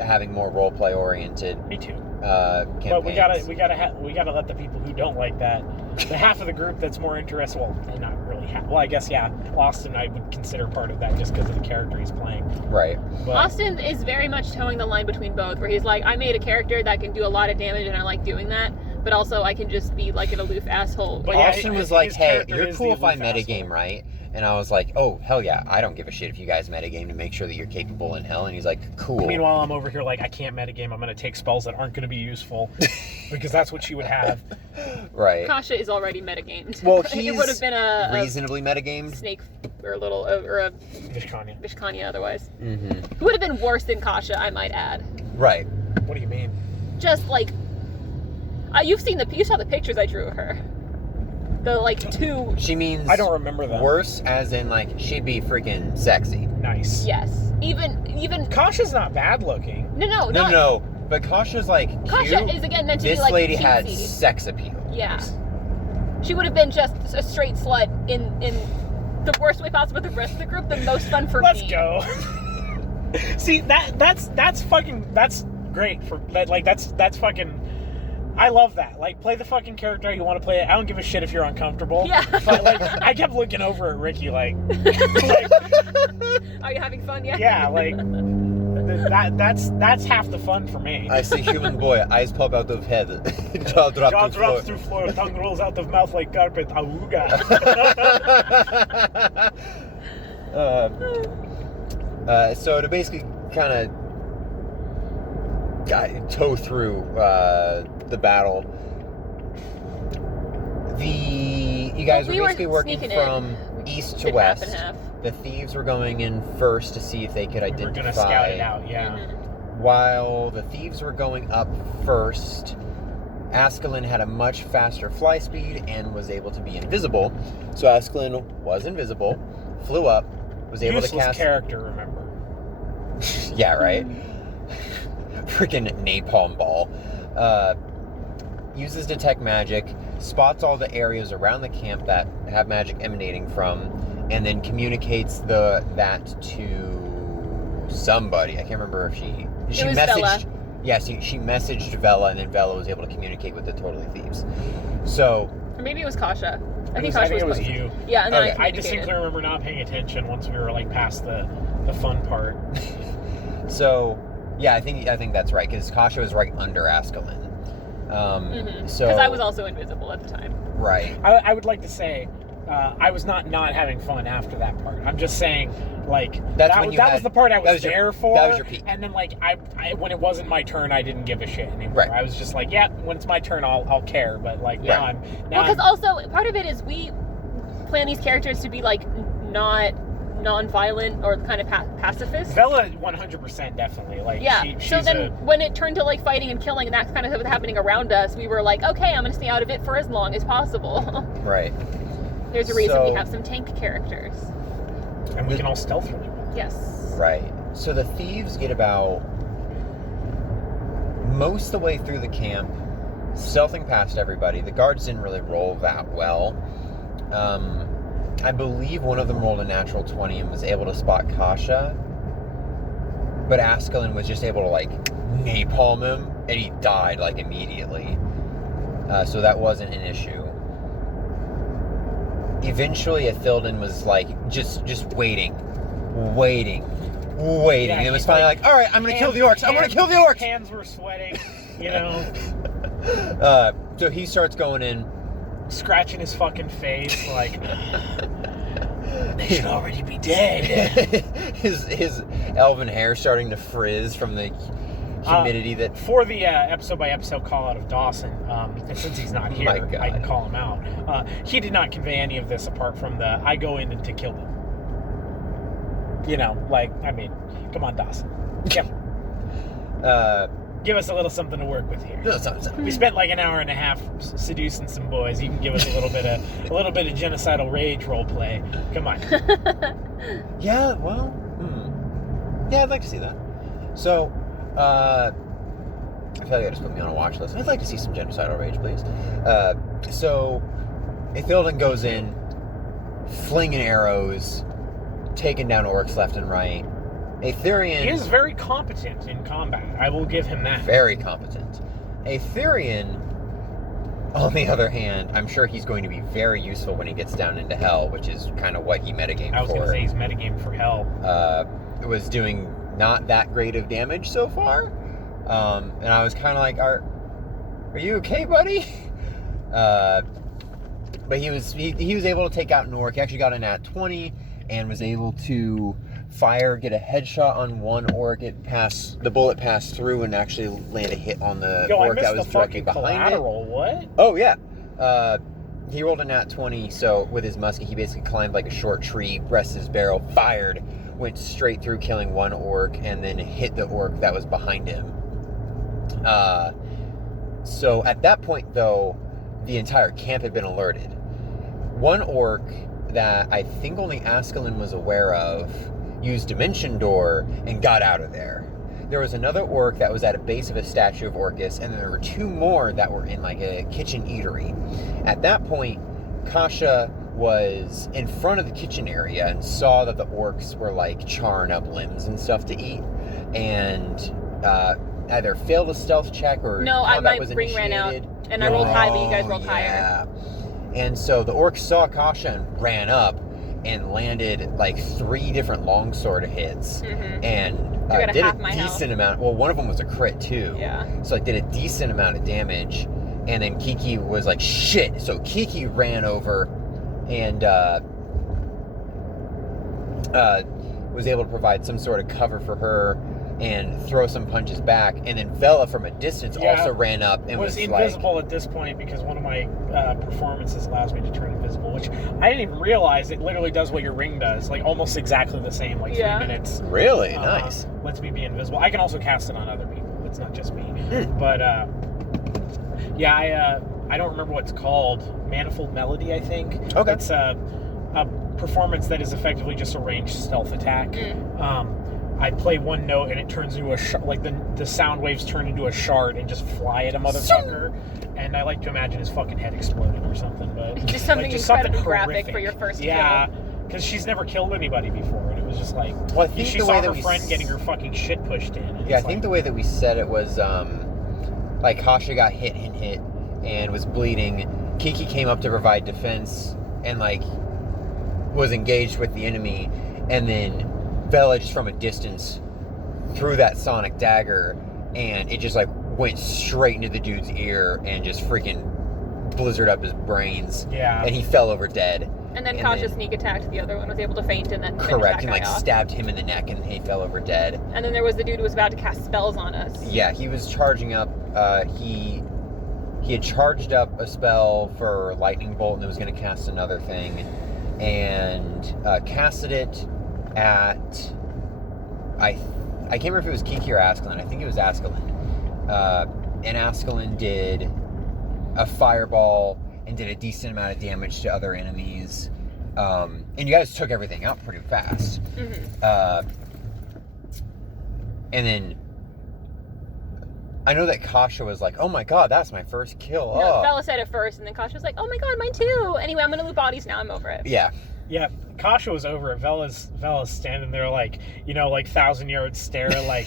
having more roleplay oriented Me too. campaigns. But we gotta let the people who don't like that, the half of the group that's more interested. Well, not really half. Well, I guess yeah. Austin, I would consider part of that just because of the character he's playing. Right. But Austin is very much towing the line between both, where he's like, I made a character that can do a lot of damage and I like doing that, but also I can just be like an aloof asshole. But yeah, Austin was like, his hey, character you're is cool the if I aloof metagame, asshole. right? And I was like, oh, hell yeah, I don't give a shit if you guys metagame to make sure that you're capable in hell. And he's like, cool. Meanwhile, I'm over here like, I can't metagame. I'm gonna take spells that aren't gonna be useful because that's what she would have. Right. Kasha is already metagamed. Well, it he's would have been a reasonably metagamed. snake or a little or a Vishkanya. Vishkanya otherwise. Mm-hmm. It would have been worse than Kasha, I might add. Right. What do you mean? Just like you saw the pictures I drew of her. The like two. She means I don't remember them. worse, as in like she'd be freaking sexy. Nice. Yes. Even. Kasha's not bad looking. No. But Kasha's like cute. Kasha is again meant to This be like lady cutesy. had sex appeal. Yeah. She would have been just a straight slut in the worst way possible. The rest of the group, the most fun for Let's me. go. See that's great for that. Like that's fucking. I love that. Like, play the fucking character how you want to play it. I don't give a shit if you're uncomfortable. Yeah. But like, I kept looking over at Ricky like Are you having fun yet? yeah, like that's half the fun for me. I see human boy, eyes pop out of head, jaw drop Jaw to floor. drops through floor, tongue rolls out of mouth like carpet. Awooga. So to basically kind of tow through the battle, you guys We were were basically working sneaking in. from east to Did half west. and half. The thieves were going in first to see if they could We're identify. gonna scout it out. Yeah. Mhm. While the thieves were going up first, Askelin had a much faster fly speed and was able to be invisible. So Askelin was invisible, flew up, was able Useless to cast. character, remember? Yeah, right. Freaking napalm ball. Uses detect magic, spots all the areas around the camp that have magic emanating from, and then communicates that to somebody. I can't remember if she It was messaged. Vela. Yes, she messaged Vela, and then Vela was able to communicate with the Totally Thieves. So Or maybe it was Kasha. I think I Kasha think it was close. you. Yeah, and then Okay. I I distinctly remember not paying attention once we were like past the fun part. So, yeah, I think that's right, because Kasha was right under Askelin. So Because I was also invisible at the time. right. I would like to say, I was not having fun after that part. I'm just saying, like That's that, when you that had- was the part I that was was your- there for. that was your peak. And then like I when it wasn't my turn, I didn't give a shit anymore. Right. I was just like, yeah, when it's my turn, I'll care. But like now Right. now Well, because also part of it is we plan these characters to be like not non-violent or kind of pacifist. Vela 100% definitely like Yeah. she's So then when it turned to like fighting and killing and that kind of stuff happening around us, we were like, okay, I'm gonna stay out of it for as long as possible. Right. There's a reason we So- have some tank characters. and we can all stealth really well. Yes. Right. So the thieves get about most of the way through the camp, stealthing past everybody. The guards didn't really roll that well. I believe one of them rolled a natural 20 and was able to spot Kasha. But Askelin was just able to like napalm him, and he died like immediately. So that wasn't an issue. Eventually, Ithilden was like just waiting. Yeah, and it was he's finally like, like, all right, I'm gonna kill the orcs. I'm gonna kill the orcs. Hands were sweating, you know, So he starts going in. scratching his fucking face like they should already be dead. his elven hair starting to frizz from the humidity that. For the episode by episode call out of Dawson, and since he's not here, My God. I can call him out. He did not convey any of this apart from the I go in to kill them. You know, like, I mean, come on, Dawson. Yep. give us a little something to work with here. No, it's not. We spent like an hour and a half seducing some boys. You can give us a little bit of genocidal rage role play. Come on. Yeah, well, yeah, I'd like to see that. So, I feel like I just put me on a watch list. I'd like to see some genocidal rage, please. So, Ithilden goes in, flinging arrows, taking down orcs left and right. Aetherian... He is very competent in combat. I will give him that. Very competent. Aetherian, on the other hand, I'm sure he's going to be very useful when he gets down into Hell, which is kind of what he metagamed for. I was going to say he's metagamed for Hell. It was doing not that great of damage so far. And I was kind of like, are you okay, buddy? But he was able to take out an orc. He actually got a nat 20 and was able to get a headshot on one orc. The bullet passed through and actually land a hit on the orc that was directly behind collateral. it. What? Oh, yeah. He rolled a nat 20, so with his musket, he basically climbed like a short tree, pressed his barrel, fired, went straight through, killing one orc, and then hit the orc that was behind him. So at that point, though, the entire camp had been alerted. One orc that I think only Askelin was aware of used Dimension Door and got out of there. There was another orc that was at a base of a statue of Orcus, and there were two more that were in like a kitchen eatery. At that point, Kasha was in front of the kitchen area and saw that the orcs were like charring up limbs and stuff to eat, and either failed a stealth check or combat was ring initiated. ran out, and I rolled high, but you guys rolled higher. And so the orc saw Kasha and ran up and landed like 3 different longsword hits, and did a decent amount. Well, one of them was a crit too. Yeah. So it did a decent amount of damage, and then Kiki was like, "Shit!" So Kiki ran over and was able to provide some sort of cover for her and throw some punches back, and then Vela from a distance also ran up and was invisible like, at this point because one of my performances allows me to turn invisible, which I didn't even realize it literally does what your ring does, like almost exactly the same, like 3 minutes. Really? Nice. Lets me be invisible. I can also cast it on other people. It's not just me. But yeah, I don't remember what it's called. Manifold Melody, I think. Okay. It's a performance that is effectively just a ranged stealth attack. I play one note and it turns into the sound waves turn into a shard and just fly at a motherfucker. And I like to imagine his fucking head exploding or something, but just something incredibly graphic for your first kill. Yeah, because she's never killed anybody before, and it was just like, well, I think she saw her friend getting her fucking shit pushed in. Yeah, I think the way that we said it was like Kasha got hit and was bleeding. Kiki came up to provide defense and like was engaged with the enemy, and then Vela just from a distance threw that sonic dagger, and it just like went straight into the dude's ear and just freaking blizzard up his brains. Yeah. And he fell over dead. And then Kasha sneak attacked the other one, was able to feint and then correct, finish that and guy off. Stabbed him in the neck, and he fell over dead. And then there was the dude who was about to cast spells on us. Yeah, he was charging up. He had charged up a spell for lightning bolt, and was going to cast another thing, and casted it at I can't remember if it was Kiki or Askelin. I think it was Askelin. And Askelin did a fireball and did a decent amount of damage to other enemies. And you guys took everything out pretty fast. And then I know that Kasha was like, "Oh my god, that's my first kill." No, Bella said it first, and then Kasha was like, "Oh my god, mine too." Anyway, I'm gonna loot bodies now. I'm over it. Yeah. Yeah, Kasha was over it. Vela's standing there like, like 1,000-yard stare, like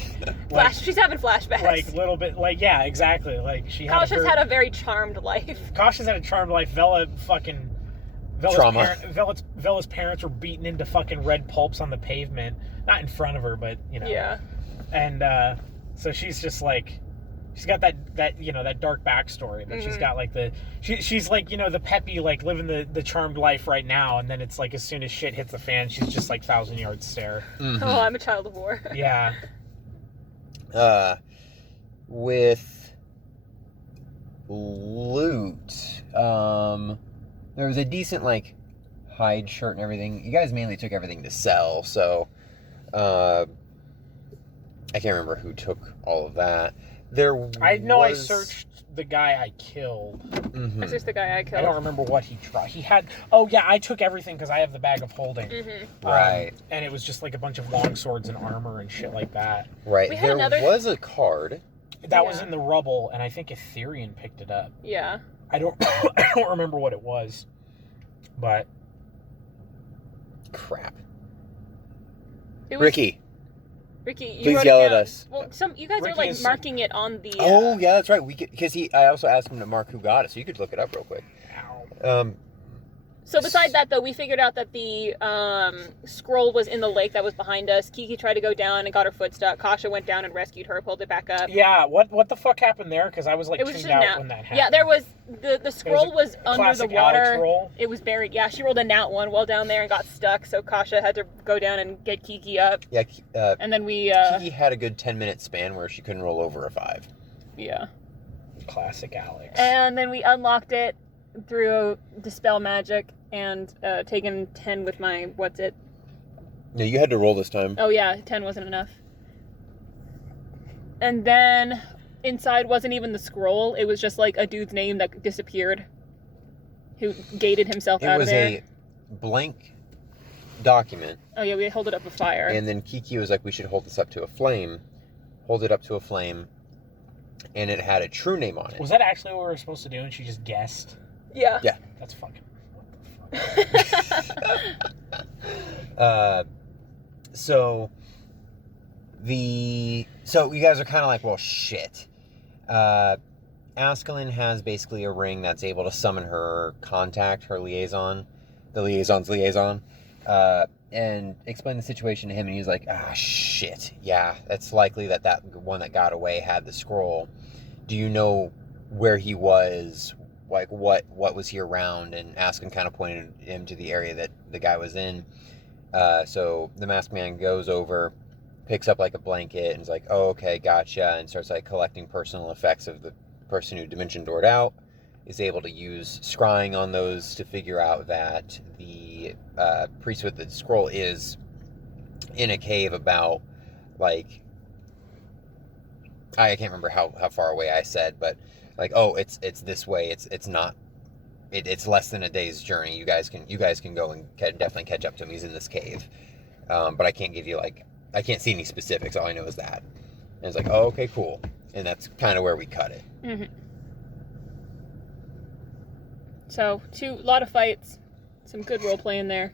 she's having flashbacks. Like little bit, like yeah, exactly. Like Kasha's had a very charmed life. Kasha's had a charmed life. Vela's trauma. Vela's parents were beaten into fucking red pulps on the pavement, not in front of her, but Yeah. And so she's just like, she's got that dark backstory, but she's got like she's like, the peppy, like living the charmed life right now, and then it's like as soon as shit hits the fan, she's just like 1,000-yard stare. Oh, I'm a child of war. Yeah. With loot, there was a decent like hide shirt and everything. You guys mainly took everything to sell, so I can't remember who took all of that. I know I searched the guy I killed. Mm-hmm. That's just the guy I killed. I don't remember what he tried. He had... Oh, yeah, I took everything because I have the bag of holding. Mm-hmm. Right. And it was just like a bunch of long swords and armor and shit like that. Right. We had There was a card. That was Yeah. in the rubble, and I think Ethereum picked it up. Yeah. I don't I don't remember what it was. But... Crap. It was, Ricky. Ricky, you Please wrote yell it at down. us. Well, you guys Ricky were like is- marking it on the. Oh, yeah, that's right. I also asked him to mark who got it, so you could look it up real quick. Ow. So beside that, though, we figured out that the scroll was in the lake that was behind us. Kiki tried to go down and got her foot stuck. Kasha went down and rescued her, pulled it back up. Yeah, what the fuck happened there? Because I was like It was tuned just out nat. when that happened. Yeah, there was the scroll was under the classic Alex water. roll. It was buried. Yeah, she rolled a nat one while down there and got stuck. So Kasha had to go down and get Kiki up. Yeah, And then we Kiki had a good 10-minute span where she couldn't roll over a 5. yeah. Classic Alex. And then we unlocked it through dispel magic and taken 10 with my what's it? No, you had to roll this time. Oh yeah, 10 wasn't enough. And then inside wasn't even the scroll. It was just like a dude's name that disappeared, who gated himself It out of was there. a blank document, Oh yeah, we hold it up a fire. and then Kiki was like, we should hold this up to a flame. Hold it up to a flame, and it had a true name on it. Was that actually what we were supposed to do and she just guessed? Yeah. Yeah. That's fucking... What the fuck? So you guys are kind of like, well, shit. Askelin has basically a ring that's able to summon her contact, her liaison, the liaison's liaison, and explain the situation to him, and he's like, shit, yeah, it's likely that one that got away had the scroll. Do you know where he was? Like, what was he around? And Askelin kind of pointed him to the area that the guy was in. So the masked man goes over, picks up like a blanket, and is like, oh, okay, gotcha, and starts like collecting personal effects of the person who dimension doored out, is able to use scrying on those to figure out that the priest with the scroll is in a cave about, like, I can't remember how far away I said, but like, oh, it's this way, it's not, it's less than a day's journey. You guys can go and definitely catch up to him. He's in this cave, but I can't give you I can't see any specifics. All I know is that, and it's like, oh, okay, cool, and that's kind of where we cut it. Mm-hmm. So, a lot of fights, some good role play in there,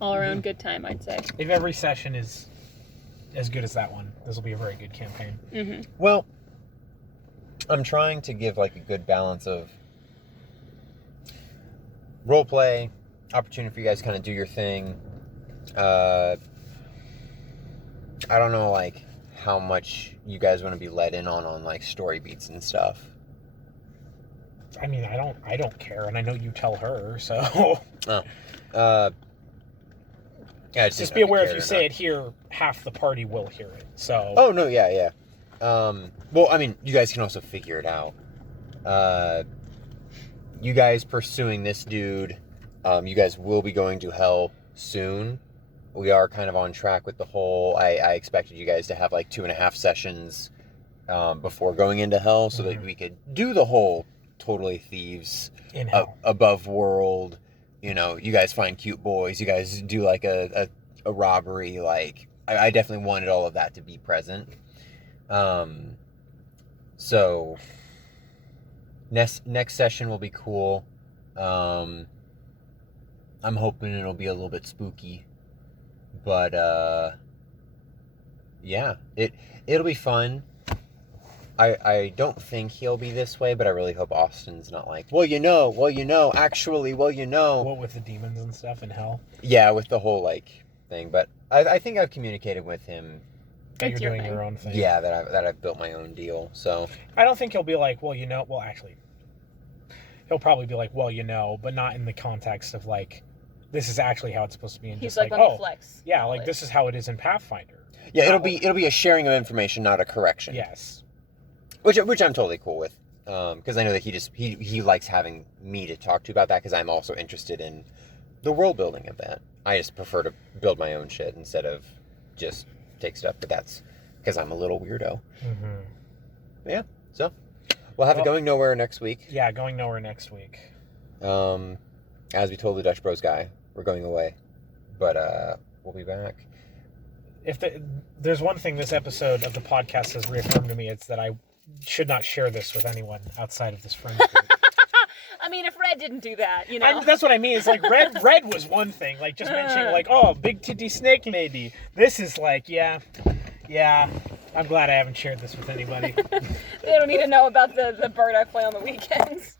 all around good time, I'd say. If every session is as good as that one, this will be a very good campaign. Mm-hmm. Well, I'm trying to give like a good balance of role play, opportunity for you guys to kind of do your thing. I don't know like how much you guys want to be let in on like story beats and stuff. I mean, I don't care, and I know you tell her, so... Yeah, it's Just be aware if you say it here, half the party will hear it, so... Oh, no, yeah. Well, I mean, you guys can also figure it out. You guys pursuing this dude, you guys will be going to hell soon. We are kind of on track with the whole, I expected you guys to have like 2.5 sessions before going into hell so that we could do the whole totally thieves In hell. above world. You know, you guys find cute boys, you guys do like a robbery. Like, I definitely wanted all of that to be present. So next session will be cool. I'm hoping it'll be a little bit spooky, but yeah, it'll be fun. I don't think he'll be this way, but I really hope Austin's not like, actually, What with the demons and stuff in hell? Yeah, with the whole like thing. But I think I've communicated with him. That It's you're your doing thing. your own thing. Yeah, that I've built my own deal. So I don't think he'll be like, actually, he'll probably be like, but not in the context of like, this is actually how it's supposed to be. And He's just like, like, let me oh, flex. yeah, like this is how it is in Pathfinder. yeah, it'll be a sharing of information, not a correction. Yes. Which I'm totally cool with, because I know that he likes having me to talk to about that, because I'm also interested in the world building of that. I just prefer to build my own shit instead of just take stuff, but that's because I'm a little weirdo. Mm-hmm. Yeah. So we'll have it going nowhere next week. Yeah, going nowhere next week. As we told the Dutch Bros guy, we're going away, but we'll be back. If there's one thing this episode of the podcast has reaffirmed to me, it's that I should not share this with anyone outside of this friend group. I mean, if Red didn't do that, you know. That's what I mean. It's like Red was one thing, like just mentioning like, oh, big titty snake lady. This is like, yeah. I'm glad I haven't shared this with anybody. They don't need to know about the bird I play on the weekends.